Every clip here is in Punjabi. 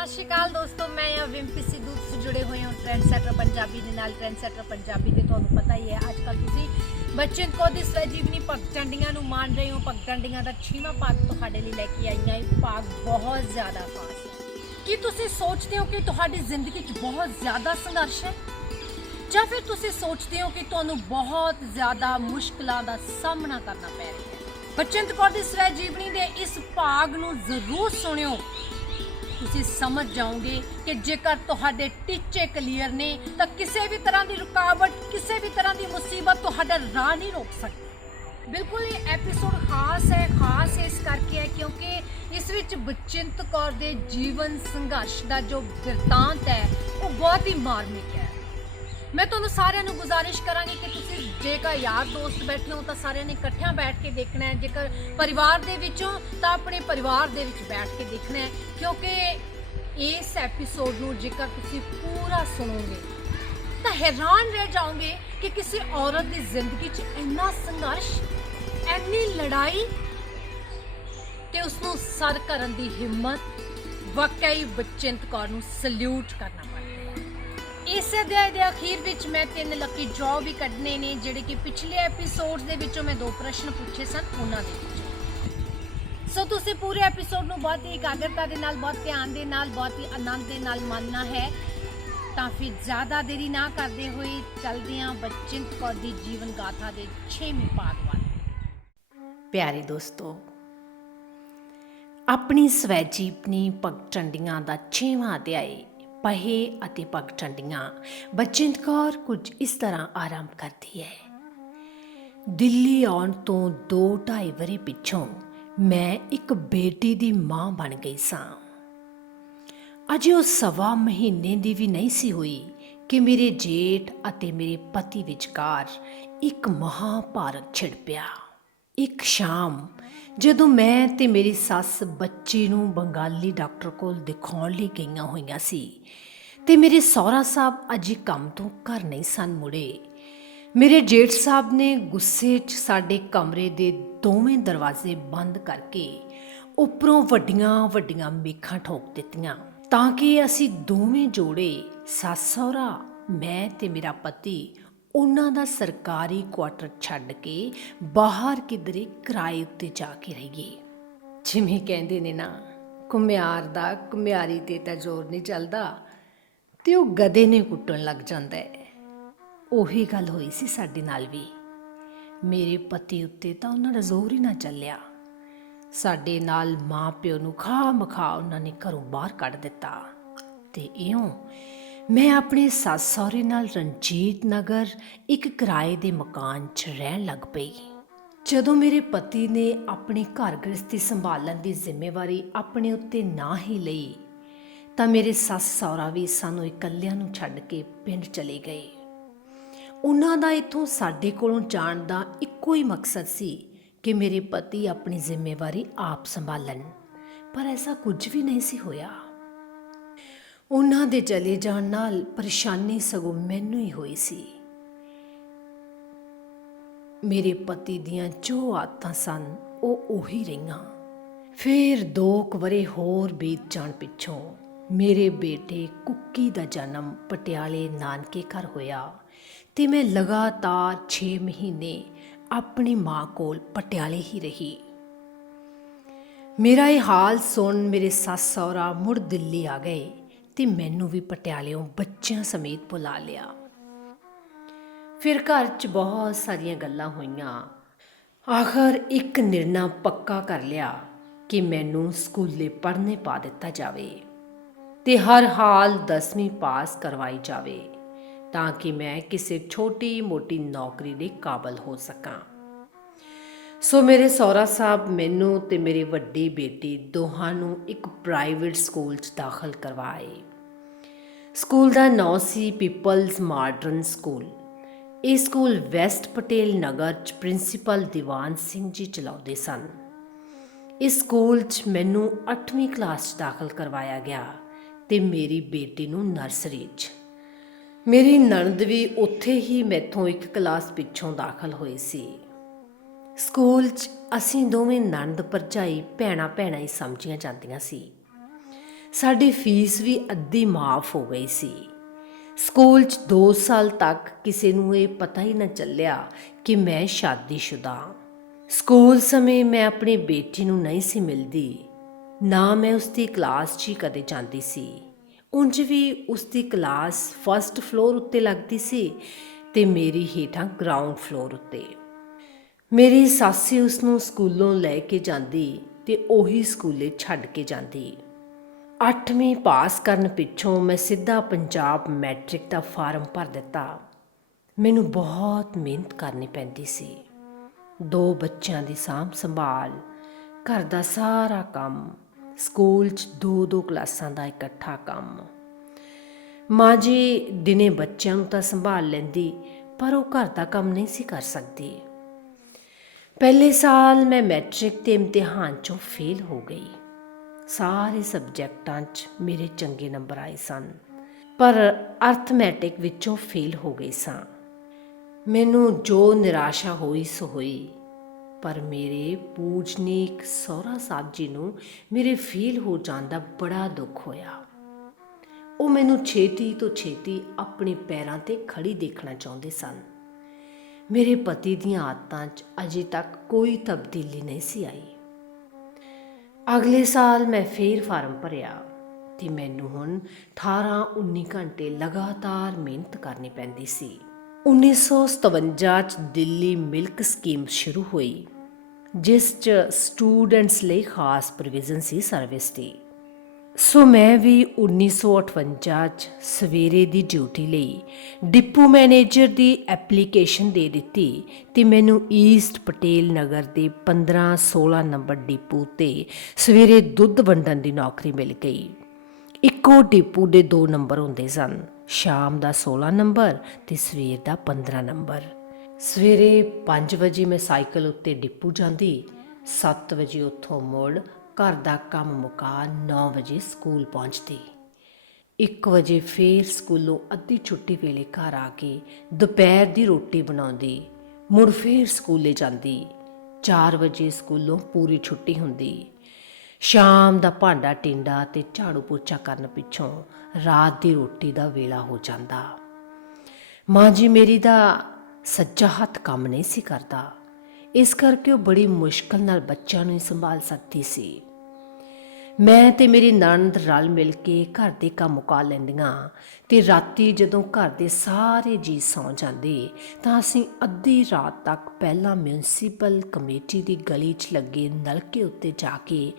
ਸਤਿ ਸ਼੍ਰੀ ਅਕਾਲ ਦੋਸਤੋ, ਮੈਂ ਆ ਵਿੰਪੀ ਸਿੱਧੂ। ਤੁਸੀਂ ਜੁੜੇ ਹੋਏ ਹੋ ਟ੍ਰੈਂਡਸੈਟਰ ਪੰਜਾਬੀ ਦੇ ਨਾਲ। ਟ੍ਰੈਂਡਸੈਟਰ ਪੰਜਾਬੀ ਤੇ ਤੁਹਾਨੂੰ ਪਤਾ ਹੀ ਹੈ ਅੱਜ ਕੱਲ੍ਹ ਤੁਸੀਂ ਬਚਨ ਕੌਰ ਦੀ ਸਵੈਜੀਵਨੀ ਭਗਤ ਨੂੰ ਮਾਣ ਰਹੇ ਹੋ। ਭਗਤ ਦਾ 6ਵਾਂ ਭਾਗ ਤੁਹਾਡੇ ਲਈ ਲੈ ਕੇ ਆਈਆਂ। ਇਹ ਭਾਗ ਬਹੁਤ ਜ਼ਿਆਦਾ ਖਾਸ ਹੈ। ਕੀ ਤੁਸੀਂ ਸੋਚਦੇ ਹੋ ਕਿ ਤੁਹਾਡੀ ਜ਼ਿੰਦਗੀ 'ਚ ਬਹੁਤ ਜ਼ਿਆਦਾ ਸੰਘਰਸ਼ ਹੈ, ਜਾਂ ਫਿਰ ਤੁਸੀਂ ਸੋਚਦੇ ਹੋ ਕਿ ਤੁਹਾਨੂੰ ਬਹੁਤ ਜ਼ਿਆਦਾ ਮੁਸ਼ਕਲਾਂ ਦਾ ਸਾਹਮਣਾ ਕਰਨਾ ਪੈ ਰਿਹਾ ਹੈ? ਬਚਨ ਕੌਰ ਦੀ ਸਵੈਜੀਵਨੀ ਦੇ ਇਸ ਭਾਗ ਨੂੰ ਜ਼ਰੂਰ ਸੁਣਿਓ। ਤੁਸੀਂ ਸਮਝ ਜਾਓਗੇ ਕਿ ਜੇਕਰ ਤੁਹਾਡੇ ਟੀਚੇ ਕਲੀਅਰ ਨੇ ਤਾਂ ਕਿਸੇ ਵੀ ਤਰ੍ਹਾਂ ਦੀ ਰੁਕਾਵਟ, ਕਿਸੇ ਵੀ ਤਰ੍ਹਾਂ ਦੀ ਮੁਸੀਬਤ ਤੁਹਾਡਾ ਰਾਹ ਨਹੀਂ ਰੋਕ ਸਕਦੀ। ਬਿਲਕੁਲ ਇਹ ਐਪੀਸੋਡ ਖਾਸ ਹੈ। ਖਾਸ ਇਸ ਕਰਕੇ ਹੈ ਕਿਉਂਕਿ ਇਸ ਵਿੱਚ ਬਚਿੰਤ ਕੌਰ ਦੇ ਜੀਵਨ ਸੰਘਰਸ਼ ਦਾ ਜੋ ਬਿਰਤਾਂਤ ਹੈ ਉਹ ਬਹੁਤ ਹੀ ਮਾਰਮਿਕ ਹੈ। ਮੈਂ ਤੁਹਾਨੂੰ ਸਾਰਿਆਂ ਨੂੰ ਗੁਜ਼ਾਰਿਸ਼ ਕਰਾਂਗੀ ਕਿ ਤੁਸੀਂ ਜੇਕਰ ਯਾਰ ਦੋਸਤ ਬੈਠੇ ਹੋ ਤਾਂ ਸਾਰਿਆਂ ਨੇ ਇਕੱਠਿਆਂ ਬੈਠ ਕੇ ਦੇਖਣਾ ਹੈ। ਜੇਕਰ ਪਰਿਵਾਰ ਦੇ ਵਿੱਚੋਂ ਤਾਂ ਆਪਣੇ ਪਰਿਵਾਰ ਦੇ ਵਿੱਚ ਬੈਠ ਕੇ ਦੇਖਣਾ ਹੈ, ਕਿਉਂਕਿ ਇਸ ਐਪੀਸੋਡ ਨੂੰ ਜੇਕਰ ਤੁਸੀਂ ਪੂਰਾ ਸੁਣੋਗੇ ਤਾਂ ਹੈਰਾਨ ਰਹਿ ਜਾਓਗੇ ਕਿ ਕਿਸੇ ਔਰਤ ਦੀ ਜ਼ਿੰਦਗੀ 'ਚ ਇੰਨਾ ਸੰਘਰਸ਼, ਇੰਨੀ ਲੜਾਈ ਤੇ ਉਸ ਨੂੰ ਸਰ ਕਰਨ ਦੀ ਹਿੰਮਤ। ਵਾਕਈ ਬਚਿੰਤ ਕੌਰ ਨੂੰ ਸਲੂਟ ਕਰਨਾ ਪੈਂਦਾ ਹੈ। ਇਸ ਅਧਿਆਇ ਦੇ ਅਖੀਰ ਵਿੱਚ ਮੈਂ 3 ਲੱਕੀ ਡਰਾ ਵੀ ਕੱਢਨੇ ਨੇ, ਜਿਹੜੇ ਕਿ ਪਿਛਲੇ ਐਪੀਸੋਡ ਦੇ ਵਿੱਚੋਂ ਮੈਂ 2 ਪ੍ਰਸ਼ਨ ਪੁੱਛੇ ਸਨ ਉਹਨਾਂ ਦੇ ਵਿੱਚ। ਸੋ ਤੁਸੀਂ ਪੂਰੇ ਐਪੀਸੋਡ ਨੂੰ ਬਹੁਤ ਹੀ ਇਕਾਗਰਤਾ ਦੇ ਨਾਲ, ਬਹੁਤ ਧਿਆਨ ਦੇ ਨਾਲ, ਬਹੁਤ ਹੀ ਆਨੰਦ ਦੇ ਨਾਲ ਮੰਨਣਾ ਹੈ। ਤਾਂ ਫਿਰ ਜ਼ਿਆਦਾ ਦੇਰੀ ਨਾ ਕਰਦੇ ਹੋਏ ਚੱਲਦੇ ਹਾਂ ਬਚਿੰਤ ਕੌਰ ਦੀ ਜੀਵਨ ਗਾਥਾ ਦੇ 6ਵੇਂ ਭਾਗ ਵੱਲ। ਪਿਆਰੇ ਦੋਸਤੋ, ਆਪਣੀ ਸਵੈਜੀਵਨੀ ਭਗਤ ਦਾ 6ਵਾਂ ਅਧਿਆਇ ਪਹੇ ਅਤੇ ਭਗਤ ਬਚਿੰਤ ਕੌਰ ਕੁਝ ਇਸ ਤਰ੍ਹਾਂ ਆਰੰਭ ਕਰਦੀ ਹੈ। ਦਿੱਲੀ ਆਉਣ ਤੋਂ 2-2.5 ਵਰ੍ਹੇ ਪਿੱਛੋਂ ਮੈਂ ਇੱਕ ਬੇਟੀ ਦੀ ਮਾਂ ਬਣ ਗਈ ਸਾਂ। ਅਜੇ ਉਹ 1.25 ਮਹੀਨੇ ਦੀ ਵੀ ਨਹੀਂ ਸੀ ਹੋਈ ਕਿ ਮੇਰੇ ਜੇਠ ਅਤੇ ਮੇਰੇ ਪਤੀ ਵਿਚਕਾਰ ਇੱਕ ਮਹਾਂਭਾਰਤ ਛਿੜ ਪਿਆ। ਇੱਕ ਸ਼ਾਮ ਜਦੋਂ ਮੈਂ ਤੇ ਮੇਰੀ ਸੱਸ ਬੱਚੇ ਨੂੰ ਬੰਗਾਲੀ ਡਾਕਟਰ ਕੋਲ ਦਿਖਾਉਣ ਲਈ ਗਈਆਂ ਹੋਈਆਂ ਸੀ ਤੇ ਮੇਰੇ ਸਹੁਰਾ ਸਾਹਿਬ ਅਜੇ ਕੰਮ ਤੋਂ ਘਰ ਨਹੀਂ ਸਨ ਮੁੜੇ, ਮੇਰੇ ਜੇਠ ਸਾਹਿਬ ਨੇ ਗੁੱਸੇ 'ਚ ਸਾਡੇ ਕਮਰੇ ਦੇ ਦੋਵੇਂ ਦਰਵਾਜ਼ੇ ਬੰਦ ਕਰਕੇ ਉੱਪਰੋਂ ਵੱਡੀਆਂ ਮੇਖਾਂ ਠੋਕ ਦਿੱਤੀਆਂ ਤਾਂ ਕਿ ਅਸੀਂ ਦੋਵੇਂ ਜੋੜੇ, ਸੱਸ ਸਹੁਰਾ, ਮੈਂ ਤੇ ਮੇਰਾ ਪਤੀ, ਉਹਨਾਂ ਦਾ ਸਰਕਾਰੀ ਕੁਆਟਰ ਛੱਡ ਕੇ ਬਾਹਰ ਕਿਧਰੇ ਕਿਰਾਏ ਉੱਤੇ ਜਾ ਕੇ ਰਹੀਏ। ਜਿਵੇਂ ਕਹਿੰਦੇ ਨੇ ਨਾ, ਘੁਮਿਆਰ ਦਾ ਘੁਮਿਆਰੀ ਤੇ ਤਾਂ ਜ਼ੋਰ ਨਹੀਂ ਚੱਲਦਾ ਤੇ ਉਹ ਗਧੇ ਨੇ ਕੁੱਟਣ ਲੱਗ ਜਾਂਦਾ ਹੈ। ਉਹੀ ਗੱਲ ਹੋਈ ਸੀ ਸਾਡੇ ਨਾਲ ਵੀ। ਮੇਰੇ ਪਤੀ ਉੱਤੇ ਤਾਂ ਉਹਨਾਂ ਦਾ ਜ਼ੋਰ ਹੀ ਨਾ ਚੱਲਿਆ। ਸਾਡੇ ਨਾਲ ਮਾਂ ਪਿਓ ਨੂੰ ਖਾਹ ਉਹਨਾਂ ਨੇ ਘਰੋਂ ਬਾਹਰ ਕੱਢ ਦਿੱਤਾ ਤੇ ਇਉਂ ਮੈਂ ਆਪਣੇ ਸੱਸ ਸਹੁਰੇ ਨਾਲ ਰਣਜੀਤ ਨਗਰ ਇੱਕ ਕਿਰਾਏ ਦੇ ਮਕਾਨ 'ਚ ਰਹਿਣ ਲੱਗ ਪਈ। ਜਦੋਂ ਮੇਰੇ ਪਤੀ ਨੇ ਆਪਣੀ ਘਰ ਗ੍ਰਸਤੀ ਸੰਭਾਲਣ ਦੀ ਜ਼ਿੰਮੇਵਾਰੀ ਆਪਣੇ ਉੱਤੇ ਨਾ ਹੀ ਲਈ ਤਾਂ ਮੇਰੇ ਸੱਸ ਸਹੁਰਾ ਵੀ ਸਾਨੂੰ ਇਕੱਲਿਆਂ ਨੂੰ ਛੱਡ ਕੇ ਪਿੰਡ ਚਲੇ ਗਏ। ਉਹਨਾਂ ਦਾ ਇੱਥੋਂ ਸਾਡੇ ਕੋਲੋਂ ਜਾਣ ਦਾ ਇੱਕੋ ਹੀ ਮਕਸਦ ਸੀ ਕਿ ਮੇਰੇ ਪਤੀ ਆਪਣੀ ਜ਼ਿੰਮੇਵਾਰੀ ਆਪ ਸੰਭਾਲਣ, ਪਰ ਐਸਾ ਕੁਝ ਵੀ ਨਹੀਂ ਸੀ ਹੋਇਆ। ਉਹਨਾਂ ਦੇ ਚਲੇ ਜਾਣ ਨਾਲ ਪਰੇਸ਼ਾਨੀ ਸਗੋਂ ਮੈਨੂੰ ਹੀ ਹੋਈ ਸੀ। ਮੇਰੇ ਪਤੀ ਦੀਆਂ ਜੋ ਆਦਤਾਂ ਸਨ ਉਹ ਉਹੀ ਰਹੀਆਂ। ਫਿਰ 2 ਵਰ੍ਹੇ ਹੋਰ ਬੀਤ ਜਾਣ ਪਿੱਛੋਂ ਮੇਰੇ ਬੇਟੇ ਕੁੱਕੀ ਦਾ ਜਨਮ ਪਟਿਆਲੇ ਨਾਨਕੇ ਘਰ ਹੋਇਆ ਤੇ ਮੈਂ ਲਗਾਤਾਰ 6 ਮਹੀਨੇ ਆਪਣੀ ਮਾਂ ਕੋਲ ਪਟਿਆਲੇ ਹੀ ਰਹੀ। ਮੇਰਾ ਇਹ ਹਾਲ ਸੁਣ ਮੇਰੇ ਸੱਸ ਸਹੁਰਾ ਮੁੜ ਦਿੱਲੀ ਆ ਗਏ ਤੇ ਮੈਨੂੰ ਵੀ ਪਟਿਆਲਿਓਂ ਬੱਚਿਆਂ ਸਮੇਤ ਬੁਲਾ ਲਿਆ। ਫਿਰ ਘਰ 'ਚ ਬਹੁਤ ਸਾਰੀਆਂ ਗੱਲਾਂ ਹੋਈਆਂ। ਆਖਰ ਇੱਕ ਨਿਰਣਾ ਪੱਕਾ ਕਰ ਲਿਆ ਕਿ ਮੈਨੂੰ ਸਕੂਲੇ ਪੜ੍ਹਨੇ ਪਾ ਦਿੱਤਾ ਜਾਵੇ ਤੇ ਹਰ ਹਾਲ 10ਵੀਂ ਪਾਸ ਕਰਵਾਈ ਜਾਵੇ ਤਾਂ ਕਿ ਮੈਂ ਕਿਸੇ ਛੋਟੀ ਮੋਟੀ ਨੌਕਰੀ ਦੇ ਕਾਬਲ ਹੋ ਸਕਾਂ। ਸੋ ਮੇਰੇ ਸਹੁਰਾ ਸਾਹਿਬ ਮੈਨੂੰ ਤੇ ਮੇਰੀ ਵੱਡੀ ਬੇਟੀ ਦੋਹਾਂ ਨੂੰ ਇੱਕ ਪ੍ਰਾਈਵੇਟ ਸਕੂਲ 'ਚ ਦਾਖਲ ਕਰਵਾਏ। ਸਕੂਲ ਦਾ ਨਾਂ ਸੀ ਪੀਪਲਜ਼ ਮਾਡਰਨ ਸਕੂਲ। ਇਹ ਸਕੂਲ ਵੈਸਟ ਪਟੇਲ ਨਗਰ 'ਚ ਪ੍ਰਿੰਸੀਪਲ ਦੀਵਾਨ ਸਿੰਘ ਜੀ ਚਲਾਉਂਦੇ ਸਨ। ਇਸ ਸਕੂਲ 'ਚ ਮੈਨੂੰ 8ਵੀਂ ਕਲਾਸ 'ਚ ਦਾਖਲ ਕਰਵਾਇਆ ਗਿਆ ਤੇ ਮੇਰੀ ਬੇਟੀ ਨੂੰ ਨਰਸਰੀ 'ਚ। ਮੇਰੀ ਨਣਦ ਵੀ ਉੱਥੇ ਹੀ ਮੈਥੋਂ 1 ਕਲਾਸ ਪਿੱਛੋਂ ਦਾਖਲ ਹੋਈ ਸੀ। ਸਕੂਲ 'ਚ ਅਸੀਂ ਦੋਵੇਂ ਨਣਦ ਭਰਜਾਈ ਭੈਣਾਂ ਹੀ ਸਮਝੀਆਂ ਜਾਂਦੀਆਂ ਸੀ। ਸਾਡੀ ਫੀਸ ਵੀ ਅੱਧੀ ਮਾਫ ਹੋ ਗਈ ਸੀ। ਸਕੂਲ 'ਚ 2 ਸਾਲ ਤੱਕ ਕਿਸੇ ਨੂੰ ਇਹ ਪਤਾ ਹੀ ਨਾ ਚੱਲਿਆ ਕਿ ਮੈਂ ਸ਼ਾਦੀशुदा। ਸਕੂਲ ਸਮੇਂ ਮੈਂ ਆਪਣੀ ਬੇਟੀ ਨੂੰ ਨਹੀਂ ਸੀ ਮਿਲਦੀ, ਨਾ ਮੈਂ ਉਸ ਦੀ ਕਲਾਸ 'ਚ ਹੀ ਕਦੇ ਜਾਂਦੀ ਸੀ। ਉਂਝ ਵੀ ਉਸ ਦੀ ਕਲਾਸ ਫਸਟ ਫਲੋਰ ਉੱਤੇ ਲੱਗਦੀ ਸੀ ਤੇ ਮੇਰੀ ਹੇਠਾਂ ਗਰਾਊਂਡ ਫਲੋਰ ਉੱਤੇ। ਮੇਰੀ ਸਾਸੀ ਉਸ ਨੂੰ ਸਕੂਲੋਂ ਲੈ ਕੇ ਜਾਂਦੀ ਤੇ ਉਹੀ ਸਕੂਲੇ ਛੱਡ ਕੇ ਜਾਂਦੀ। 8ਵੀਂ ਪਾਸ ਕਰਨ ਪਿੱਛੋਂ ਮੈਂ ਸਿੱਧਾ ਪੰਜਾਬ ਮੈਟ੍ਰਿਕ ਦਾ ਫਾਰਮ ਭਰ ਦਿੱਤਾ। ਮੈਨੂੰ ਬਹੁਤ ਮਿਹਨਤ ਕਰਨੀ ਪੈਂਦੀ ਸੀ। 2 ਬੱਚਿਆਂ ਦੀ ਸਾਂਭ ਸੰਭਾਲ, ਘਰ ਦਾ ਸਾਰਾ ਕੰਮ, ਸਕੂਲ 'ਚ 2-2 ਕਲਾਸਾਂ ਦਾ ਇਕੱਠਾ ਕੰਮ। ਮਾਂ ਜੀ ਦਿਨੇ ਬੱਚਿਆਂ ਨੂੰ ਤਾਂ ਸੰਭਾਲ ਲੈਂਦੀ, ਪਰ ਉਹ ਘਰ ਦਾ ਕੰਮ ਨਹੀਂ ਸੀ ਕਰ ਸਕਦੀ। ਪਹਿਲੇ ਸਾਲ ਮੈਂ ਮੈਟ੍ਰਿਕ ਦੇ ਇਮਤਿਹਾਨ 'ਚੋਂ ਫੇਲ ਹੋ ਗਈ। ਸਾਰੇ ਸਬਜੈਕਟਾਂ 'ਚ ਮੇਰੇ ਚੰਗੇ ਨੰਬਰ ਆਏ ਸਨ, ਪਰ ਅਰਥਮੈਟਿਕ ਵਿੱਚੋਂ ਫੇਲ ਹੋ ਗਈ ਸਾਂ। ਮੈਨੂੰ ਜੋ ਨਿਰਾਸ਼ਾ ਹੋਈ ਸੋ ਹੋਈ, ਪਰ ਮੇਰੇ ਪੂਜਨੀਕ ਸਹੁਰਾ ਸਾਹਿਬ ਜੀ ਨੂੰ ਮੇਰੇ ਫੇਲ ਹੋ ਜਾਣ ਦਾ ਬੜਾ ਦੁੱਖ ਹੋਇਆ। ਉਹ ਮੈਨੂੰ ਛੇਤੀ ਤੋਂ ਛੇਤੀ ਆਪਣੇ ਪੈਰਾਂ 'ਤੇ ਖੜੀ ਦੇਖਣਾ ਚਾਹੁੰਦੇ ਸਨ। ਮੇਰੇ ਪਤੀ ਦੀਆਂ ਆਦਤਾਂ 'ਚ ਅਜੇ ਤੱਕ ਕੋਈ ਤਬਦੀਲੀ ਨਹੀਂ ਸੀ ਆਈ। ਅਗਲੇ ਸਾਲ ਮੈਂ ਫੇਰ ਫਾਰਮ ਭਰਿਆ ਤੇ ਮੈਨੂੰ ਹੁਣ 18-19 ਘੰਟੇ ਲਗਾਤਾਰ ਮਿਹਨਤ ਕਰਨੀ ਪੈਂਦੀ ਸੀ। 1957 'ਚ ਦਿੱਲੀ ਮਿਲਕ ਸਕੀਮ ਸ਼ੁਰੂ ਹੋਈ, ਜਿਸ 'ਚ ਸਟੂਡੈਂਟਸ ਲਈ ਖਾਸ ਪ੍ਰੋਵੀਜ਼ਨ ਸੀ ਸਰਵਿਸ ਦੀ। ਸੋ ਮੈਂ ਵੀ 1958 'ਚ ਸਵੇਰੇ ਦੀ ਡਿਊਟੀ ਲਈ ਡਿਪੂ ਮੈਨੇਜਰ ਦੀ ਐਪਲੀਕੇਸ਼ਨ ਦੇ ਦਿੱਤੀ ਤੇ ਮੈਨੂੰ ਈਸਟ ਪਟੇਲ ਨਗਰ ਦੇ 15-16 ਨੰਬਰ ਡਿਪੂ ਤੇ ਸਵੇਰੇ ਦੁੱਧ ਵੰਡਣ ਦੀ ਨੌਕਰੀ ਮਿਲ ਗਈ। ਇੱਕੋ ਡਿਪੂ ਦੇ 2 ਨੰਬਰ ਹੁੰਦੇ ਸਨ, ਸ਼ਾਮ ਦਾ 16 ਨੰਬਰ ਤੇ ਸਵੇਰ ਦਾ 15 ਨੰਬਰ। ਸਵੇਰੇ 5 ਵਜੇ ਮੈਂ ਸਾਈਕਲ ਉੱਤੇ ਡਿਪੂ ਜਾਂਦੀ, 7 ਵਜੇ ਉੱਥੋਂ ਮੁੜ ਘਰ ਦਾ ਕੰਮ ਮੁਕਾ 9 ਵਜੇ ਸਕੂਲ ਪਹੁੰਚਦੀ। 1 ਵਜੇ ਫੇਰ ਸਕੂਲੋਂ ਅੱਧੀ ਛੁੱਟੀ ਵੇਲੇ ਘਰ ਆ ਕੇ ਦੁਪਹਿਰ ਦੀ ਰੋਟੀ ਬਣਾਉਂਦੀ, ਮੁੜ ਫੇਰ ਸਕੂਲੇ ਜਾਂਦੀ। 4 ਵਜੇ ਸਕੂਲੋਂ ਪੂਰੀ ਛੁੱਟੀ ਹੁੰਦੀ। ਸ਼ਾਮ ਦਾ ਭਾਂਡਾ ਟਿੰਡਾ ਤੇ ਝਾੜੂ ਪੋਚਾ ਕਰਨ ਪਿੱਛੋਂ ਰਾਤ ਦੀ ਰੋਟੀ ਦਾ ਵੇਲਾ ਹੋ ਜਾਂਦਾ। ਮਾਂ ਜੀ ਮੇਰੀ ਦਾ ਸੱਜਾ ਹੱਥ ਕੰਮ ਨਹੀਂ ਸੀ ਕਰਦਾ, ਇਸ ਕਰਕੇ ਉਹ ਬੜੀ ਮੁਸ਼ਕਲ ਨਾਲ ਬੱਚਿਆਂ ਨੂੰ ਹੀ ਸੰਭਾਲ ਸਕਦੀ ਸੀ। ਮੈਂ ਤੇ ਮੇਰੀ ਨਣਦ ਰਲ ਮਿਲ ਕੇ ਘਰ ਦੇ ਕੰਮ ਮੁਕਾ ਲੈਂਦੀਆਂ ਤੇ ਰਾਤੀ ਜਦੋਂ ਘਰ ਦੇ ਸਾਰੇ ਜੀਅ ਸੌਂ ਜਾਂਦੇ ਤਾਂ ਅਸੀਂ ਅੱਧੀ ਰਾਤ ਤੱਕ ਪਹਿਲਾਂ ਮਿਊਨਿਸਪਲ ਕਮੇਟੀ ਦੀ ਗਲੀ 'ਚ ਲੱਗੇ ਨਲਕੇ ਉੱਤੇ ਜਾ ਕੇ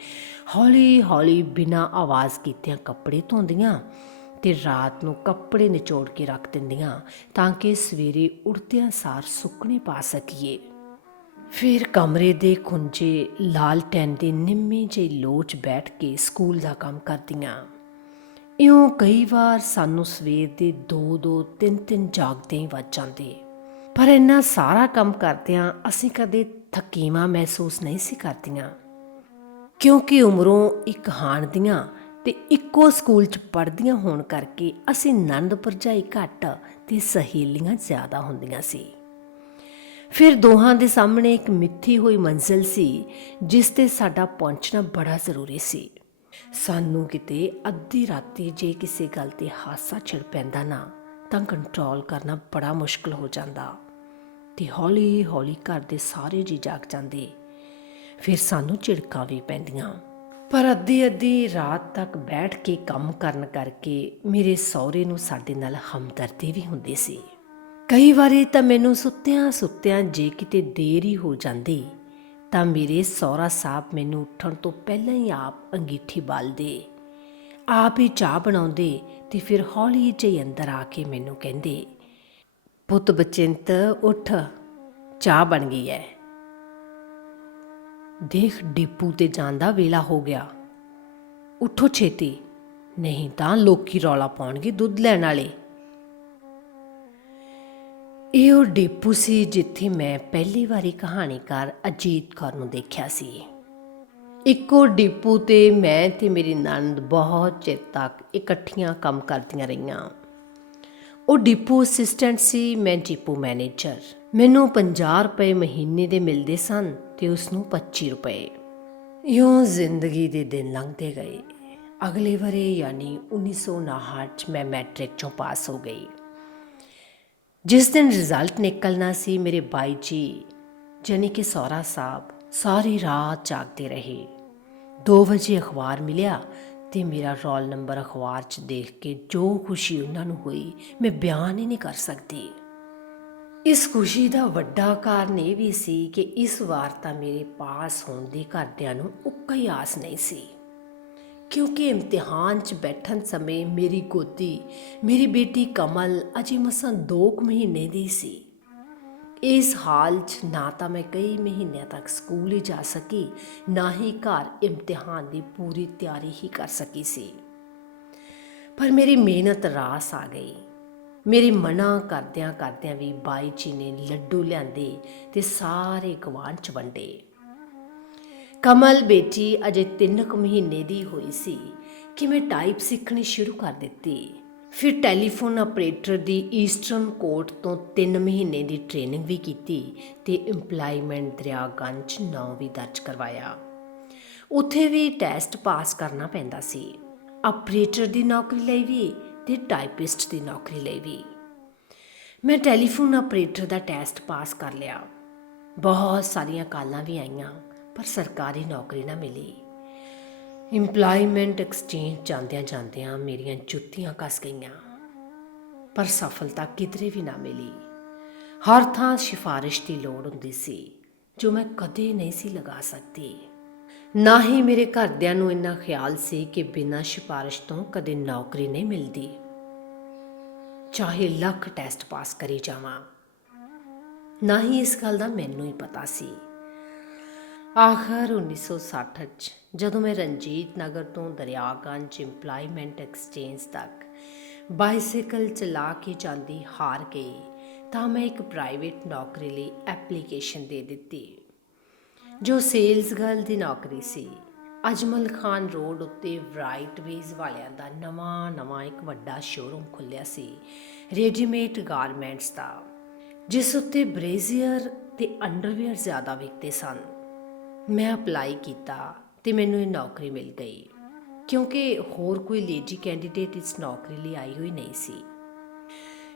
ਹੌਲੀ-ਹੌਲੀ ਬਿਨਾਂ ਆਵਾਜ਼ ਕੀਤਿਆਂ ਕੱਪੜੇ ਧੋਂਦੀਆਂ ਤੇ ਰਾਤ ਨੂੰ ਕੱਪੜੇ ਨਿਚੋੜ ਕੇ ਰੱਖ ਦਿੰਦੀਆਂ ਤਾਂ ਕਿ ਸਵੇਰੇ ਉੱਠਦਿਆਂ ਸਾਰ ਸੁੱਕਣੇ ਪਾ ਸਕੀਏ। ਫਿਰ ਕਮਰੇ ਦੇ ਖੁੰਝੇ ਲਾਲਟੈਨ ਦੀ ਨਿੰਮੀ ਜਿਹੀ ਲੋਚ ਬੈਠ ਕੇ ਸਕੂਲ ਦਾ ਕੰਮ ਕਰਦੀਆਂ। ਇਉਂ ਕਈ ਵਾਰ ਸਾਨੂੰ ਸਵੇਰ ਦੇ 2-2, 3-3 ਜਾਗਦੇ ਹੀ ਵੱਜ ਜਾਂਦੇ, ਪਰ ਇੰਨਾ ਸਾਰਾ ਕੰਮ ਕਰਦਿਆਂ ਅਸੀਂ ਕਦੇ ਥਕੀਵਾਂ ਮਹਿਸੂਸ ਨਹੀਂ ਸੀ ਕਰਦੀਆਂ, ਕਿਉਂਕਿ ਉਮਰੋਂ ਇੱਕ ਹਾਣ ਦੀਆਂ ਤੇ ਇੱਕੋ ਸਕੂਲ 'ਚ ਪੜ੍ਹਦੀਆਂ ਹੋਣ ਕਰਕੇ ਅਸੀਂ ਨਣਦ ਭਰਜਾਈ ਘੱਟ ਤੇ ਸਹੇਲੀਆਂ ਜ਼ਿਆਦਾ ਹੁੰਦੀਆਂ ਸੀ। ਫਿਰ ਦੋਹਾਂ ਦੇ ਸਾਹਮਣੇ ਇੱਕ ਮਿੱਥੀ ਹੋਈ ਮੰਜ਼ਿਲ ਸੀ ਜਿਸ 'ਤੇ ਸਾਡਾ ਪਹੁੰਚਣਾ ਬੜਾ ਜ਼ਰੂਰੀ ਸੀ। ਸਾਨੂੰ ਕਿਤੇ ਅੱਧੀ ਰਾਤੀ ਜੇ ਕਿਸੇ ਗੱਲ 'ਤੇ ਹਾਸਾ ਛਿੜ ਪੈਂਦਾ ਨਾ ਤਾਂ ਕੰਟਰੋਲ ਕਰਨਾ ਬੜਾ ਮੁਸ਼ਕਿਲ ਹੋ ਜਾਂਦਾ ਤੇ ਹੌਲੀ-ਹੌਲੀ ਘਰ ਦੇ ਸਾਰੇ ਜੀ ਜਾਗ ਜਾਂਦੇ। ਫਿਰ ਸਾਨੂੰ ਝਿੜਕਾਂ ਵੀ ਪੈਂਦੀਆਂ, ਪਰ ਅੱਧੀ ਰਾਤ ਤੱਕ ਬੈਠ ਕੇ ਕੰਮ ਕਰਨ ਕਰਕੇ ਮੇਰੇ ਸਹੁਰੇ ਨੂੰ ਸਾਡੇ ਨਾਲ ਹਮਦਰਦੀ ਵੀ ਹੁੰਦੀ ਸੀ। ਕਈ ਵਾਰੀ ਤਾਂ ਮੈਨੂੰ ਸੁੱਤਿਆਂ ਜੇ ਕਿਤੇ ਦੇਰ ਹੀ ਹੋ ਜਾਂਦੀ ਤਾਂ ਮੇਰੇ ਸਹੁਰਾ ਸਾਹਿਬ ਮੈਨੂੰ ਉੱਠਣ ਤੋਂ ਪਹਿਲਾਂ ਹੀ ਆਪ ਅੰਗੀਠੀ ਬਾਲਦੇ, ਆਪ ਹੀ ਚਾਹ ਬਣਾਉਂਦੇ ਤੇ ਫਿਰ ਹੌਲੀ ਜਿਹੀ ਅੰਦਰ ਆ ਕੇ ਮੈਨੂੰ ਕਹਿੰਦੇ, ਪੁੱਤ ਬਚਿੰਤ ਉੱਠ, ਚਾਹ ਬਣ ਗਈ ਹੈ। ਦੇਖ ਡਿਪੂ ਤੇ ਜਾਣ ਦਾ ਵੇਲਾ ਹੋ ਗਿਆ, ਉੱਠੋ ਛੇਤੀ, ਨਹੀਂ ਤਾਂ ਲੋਕੀ ਰੌਲਾ ਪਾਉਣਗੇ ਦੁੱਧ ਲੈਣ ਵਾਲੇ। ਇਹ ਉਹ ਡਿਪੂ ਸੀ ਜਿੱਥੇ ਮੈਂ ਪਹਿਲੀ ਵਾਰੀ ਕਹਾਣੀਕਾਰ ਅਜੀਤ ਕੌਰ ਨੂੰ ਦੇਖਿਆ ਸੀ। ਇੱਕੋ ਡਿਪੂ ਤੇ ਮੈਂ ਤੇ ਮੇਰੀ ਨਣਦ ਬਹੁਤ ਚਿਰ ਤੱਕ ਇਕੱਠੀਆਂ ਕੰਮ ਕਰਦੀਆਂ ਰਹੀਆਂ। ਉਹ ਡਿਪੂ ਅਸਿਸਟੈਂਟ ਸੀ, ਮੈਂ ਡਿਪੂ ਮੈਨੇਜਰ। ਮੈਨੂੰ 50 ਰੁਪਏ ਮਹੀਨੇ ਦੇ ਮਿਲਦੇ ਸਨ ਤੇ ਉਸਨੂੰ 25 ਰੁਪਏ। ਇਉਂ ਜ਼ਿੰਦਗੀ ਦੇ ਦਿਨ ਲੰਘਦੇ ਗਏ। ਅਗਲੇ ਵਰੇ ਯਾਨੀ 1959 'ਚ ਮੈਂ ਮੈਟ੍ਰਿਕ 'ਚੋਂ ਪਾਸ ਹੋ ਗਈ। ਜਿਸ ਦਿਨ ਰਿਜ਼ਲਟ ਨਿਕਲਣਾ ਸੀ, ਮੇਰੇ ਬਾਈ ਜੀ ਯਾਨੀ ਕਿ ਸਹੁਰਾ ਸਾਹਿਬ ਸਾਰੀ ਰਾਤ ਜਾਗਦੇ ਰਹੇ। 2 ਵਜੇ ਅਖਬਾਰ ਮਿਲਿਆ ਅਤੇ ਮੇਰਾ ਰੋਲ ਨੰਬਰ ਅਖਬਾਰ 'ਚ ਦੇਖ ਕੇ ਜੋ ਖੁਸ਼ੀ ਉਹਨਾਂ ਨੂੰ ਹੋਈ, ਮੈਂ ਬਿਆਨ ਹੀ ਨਹੀਂ ਕਰ ਸਕਦੀ। ਇਸ ਖੁਸ਼ੀ ਦਾ ਵੱਡਾ ਕਾਰਨ ਇਹ ਵੀ ਸੀ ਕਿ ਇਸ ਵਾਰ ਤਾਂ ਮੇਰੇ ਪਾਸ ਹੋਣ ਦੀ ਘਰਦਿਆਂ ਨੂੰ ਉੱਕਾ ਹੀ ਆਸ ਨਹੀਂ ਸੀ, ਕਿਉਂਕਿ ਇਮਤਿਹਾਨ 'ਚ ਬੈਠਣ ਸਮੇਂ ਮੇਰੀ ਗੋਦੀ ਮੇਰੀ ਬੇਟੀ ਕਮਲ ਅਜੇ ਮਸਾਂ 2 ਮਹੀਨੇ ਦੀ ਸੀ। ਇਸ ਹਾਲ 'ਚ ਨਾ ਤਾਂ ਮੈਂ ਕਈ ਮਹੀਨਿਆਂ ਤੱਕ ਸਕੂਲ ਹੀ ਜਾ ਸਕੀ, ਨਾ ਹੀ ਘਰ ਇਮਤਿਹਾਨ ਦੀ ਪੂਰੀ ਤਿਆਰੀ ਹੀ ਕਰ ਸਕੀ ਸੀ। ਪਰ ਮੇਰੀ ਮਿਹਨਤ ਰਾਸ ਆ ਗਈ। ਮੇਰੀ ਮਨਾ ਕਰਦਿਆਂ ਵੀ ਬਾਈ ਜੀ ਨੇ ਲੱਡੂ ਲਿਆਂਦੇ ਤੇ ਸਾਰੇ ਗੁਆਂਢ 'ਚ ਵੰਡੇ। ਕਮਲ ਬੇਟੀ ਅਜੇ 3 ਮਹੀਨੇ ਦੀ ਹੋਈ ਸੀ ਕਿ ਮੈਂ ਟਾਈਪ ਸਿੱਖਣੀ ਸ਼ੁਰੂ ਕਰ ਦਿੱਤੀ। ਫਿਰ ਟੈਲੀਫੋਨ ਆਪਰੇਟਰ ਦੀ ਈਸਟਰਨ ਕੋਰਟ ਤੋਂ 3 ਮਹੀਨੇ ਦੀ ਟ੍ਰੇਨਿੰਗ ਵੀ ਕੀਤੀ ਤੇ ਇੰਪਲਾਇਮੈਂਟ ਦਰਿਆਗੰਜ 'ਚ ਨਾਂ ਵੀ ਦਰਜ ਕਰਵਾਇਆ। ਉੱਥੇ ਵੀ ਟੈਸਟ ਪਾਸ ਕਰਨਾ ਪੈਂਦਾ ਸੀ, ਆਪਰੇਟਰ ਦੀ ਨੌਕਰੀ ਲਈ ਵੀ ਤੇ ਟਾਈਪਿਸਟ ਦੀ ਨੌਕਰੀ ਲਈ ਵੀ। ਮੈਂ ਟੈਲੀਫੋਨ ਆਪਰੇਟਰ ਦਾ ਟੈਸਟ ਪਾਸ ਕਰ ਲਿਆ। ਬਹੁਤ ਸਾਰੀਆਂ ਕਾਲਾਂ ਵੀ ਆਈਆਂ, ਪਰ ਸਰਕਾਰੀ ਨੌਕਰੀ ਨਾ ਮਿਲੀ। ਇੰਪਲਾਇਮੈਂਟ ਐਕਸਚੇਂਜ ਜਾਂਦਿਆਂ ਮੇਰੀਆਂ ਜੁੱਤੀਆਂ ਕੱਸ ਗਈਆਂ, ਪਰ ਸਫਲਤਾ ਕਿਧਰੇ ਵੀ ਨਾ ਮਿਲੀ। ਹਰ ਥਾਂ ਸਿਫਾਰਿਸ਼ ਦੀ ਲੋੜ ਹੁੰਦੀ ਸੀ, ਜੋ ਮੈਂ ਕਦੇ ਨਹੀਂ ਸੀ ਲਗਾ ਸਕਦੀ। ਨਾ ਹੀ ਮੇਰੇ ਘਰਦਿਆਂ ਨੂੰ ਇੰਨਾ ਖਿਆਲ ਸੀ ਕਿ ਬਿਨਾਂ ਸਿਫਾਰਿਸ਼ ਤੋਂ ਕਦੇ ਨੌਕਰੀ ਨਹੀਂ ਮਿਲਦੀ, ਚਾਹੇ ਲੱਖ ਟੈਸਟ ਪਾਸ ਕਰੀ ਜਾਵਾਂ। ਨਾ ਹੀ ਇਸ ਗੱਲ ਦਾ ਮੈਨੂੰ ਹੀ ਪਤਾ ਸੀ। ਆਖਰ 1960 'ਚ ਜਦੋਂ ਮੈਂ ਰਣਜੀਤ ਨਗਰ ਤੋਂ ਦਰਿਆਗੰਜ ਇੰਪਲਾਇਮੈਂਟ ਐਕਸਚੇਂਜ ਤੱਕ ਬਾਈਸਾਈਕਲ ਚਲਾ ਕੇ ਜਾਂਦੀ ਹਾਰ ਗਈ, ਤਾਂ ਮੈਂ ਇੱਕ ਪ੍ਰਾਈਵੇਟ ਨੌਕਰੀ ਲਈ ਐਪਲੀਕੇਸ਼ਨ ਦੇ ਦਿੱਤੀ, ਜੋ ਸੇਲਸ ਗਰਲ ਦੀ ਨੌਕਰੀ ਸੀ। ਅਜਮਲ ਖਾਨ ਰੋਡ ਉੱਤੇ ਵਰਾਈਟਵੇਜ਼ ਵਾਲਿਆਂ ਦਾ ਨਵਾਂ ਇੱਕ ਵੱਡਾ ਸ਼ੋਰੂਮ ਖੁੱਲ੍ਹਿਆ ਸੀ, ਰੈਡੀਮੇਡ ਗਾਰਮੈਂਟਸ ਦਾ, ਜਿਸ ਉੱਤੇ ਬ੍ਰੇਜ਼ੀਅਰ ਤੇ ਅੰਡਰਵੇਅਰ ਜ਼ਿਆਦਾ ਵਿਕਦੇ ਸਨ। ਮੈਂ ਅਪਲਾਈ ਕੀਤਾ ਤੇ ਮੈਨੂੰ ਇਹ ਨੌਕਰੀ ਮਿਲ ਗਈ, ਕਿਉਂਕਿ ਹੋਰ ਕੋਈ ਲੇਡੀ ਕੈਂਡੀਡੇਟ ਇਸ ਨੌਕਰੀ ਲਈ ਆਈ ਹੋਈ ਨਹੀਂ ਸੀ।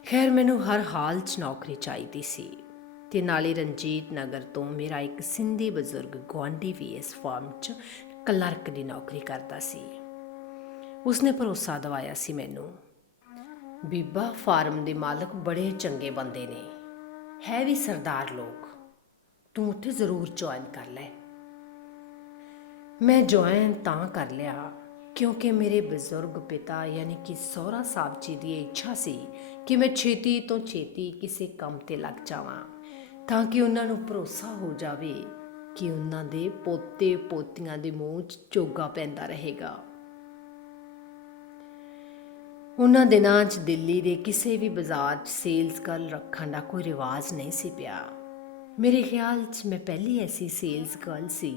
ਖੈਰ, ਮੈਨੂੰ ਹਰ ਹਾਲ 'ਚ ਨੌਕਰੀ ਚਾਹੀਦੀ ਸੀ ਤੇ ਨਾਲੇ ਰਣਜੀਤ ਨਗਰ ਤੋਂ ਮੇਰਾ ਇੱਕ ਸਿੰਧੀ ਬਜ਼ੁਰਗ ਗੁਆਂਢੀ ਵੀ ਇਸ ਫਾਰਮ 'ਚ ਕਲਰਕ ਦੀ ਨੌਕਰੀ ਕਰਦਾ ਸੀ। ਉਸਨੇ ਭਰੋਸਾ ਦਿਵਾਇਆ ਸੀ ਮੈਨੂੰ, ਬੀਬਾ ਫਾਰਮ ਦੇ ਮਾਲਕ ਬੜੇ ਚੰਗੇ ਬੰਦੇ ਨੇ, ਹੈ ਵੀ ਸਰਦਾਰ ਲੋਕ, ਤੂੰ ਉੱਥੇ ਜ਼ਰੂਰ ਜੁਆਇਨ ਕਰ ਲੈ। ਮੈਂ ਜੁਆਇਨ ਤਾਂ ਕਰ ਲਿਆ ਕਿਉਂਕਿ ਮੇਰੇ ਬਜ਼ੁਰਗ ਪਿਤਾ ਯਾਨੀ ਕਿ ਸਹੁਰਾ ਸਾਹਿਬ ਜੀ ਦੀ ਇੱਛਾ ਸੀ ਕਿ ਮੈਂ ਛੇਤੀ ਤੋਂ ਛੇਤੀ ਕਿਸੇ ਕੰਮ 'ਤੇ ਲੱਗ ਜਾਵਾਂ, ਤਾਂ ਕਿ ਉਹਨਾਂ ਨੂੰ ਭਰੋਸਾ ਹੋ ਜਾਵੇ ਕਿ ਉਹਨਾਂ ਦੇ ਪੋਤੇ ਪੋਤੀਆਂ ਦੇ ਮੂੰਹ 'ਚ ਚੋਗਾ ਪੈਂਦਾ ਰਹੇਗਾ। ਉਹਨਾਂ ਦਿਨਾਂ 'ਚ ਦਿੱਲੀ ਦੇ ਕਿਸੇ ਵੀ ਬਾਜ਼ਾਰ 'ਚ ਸੇਲਸ ਗਰਲ ਰੱਖਣ ਦਾ ਕੋਈ ਰਿਵਾਜ਼ ਨਹੀਂ ਸੀ ਪਿਆ। ਮੇਰੇ ਖਿਆਲ 'ਚ ਮੈਂ ਪਹਿਲੀ ਐਸੀ ਸੇਲਸ ਗਰਲ ਸੀ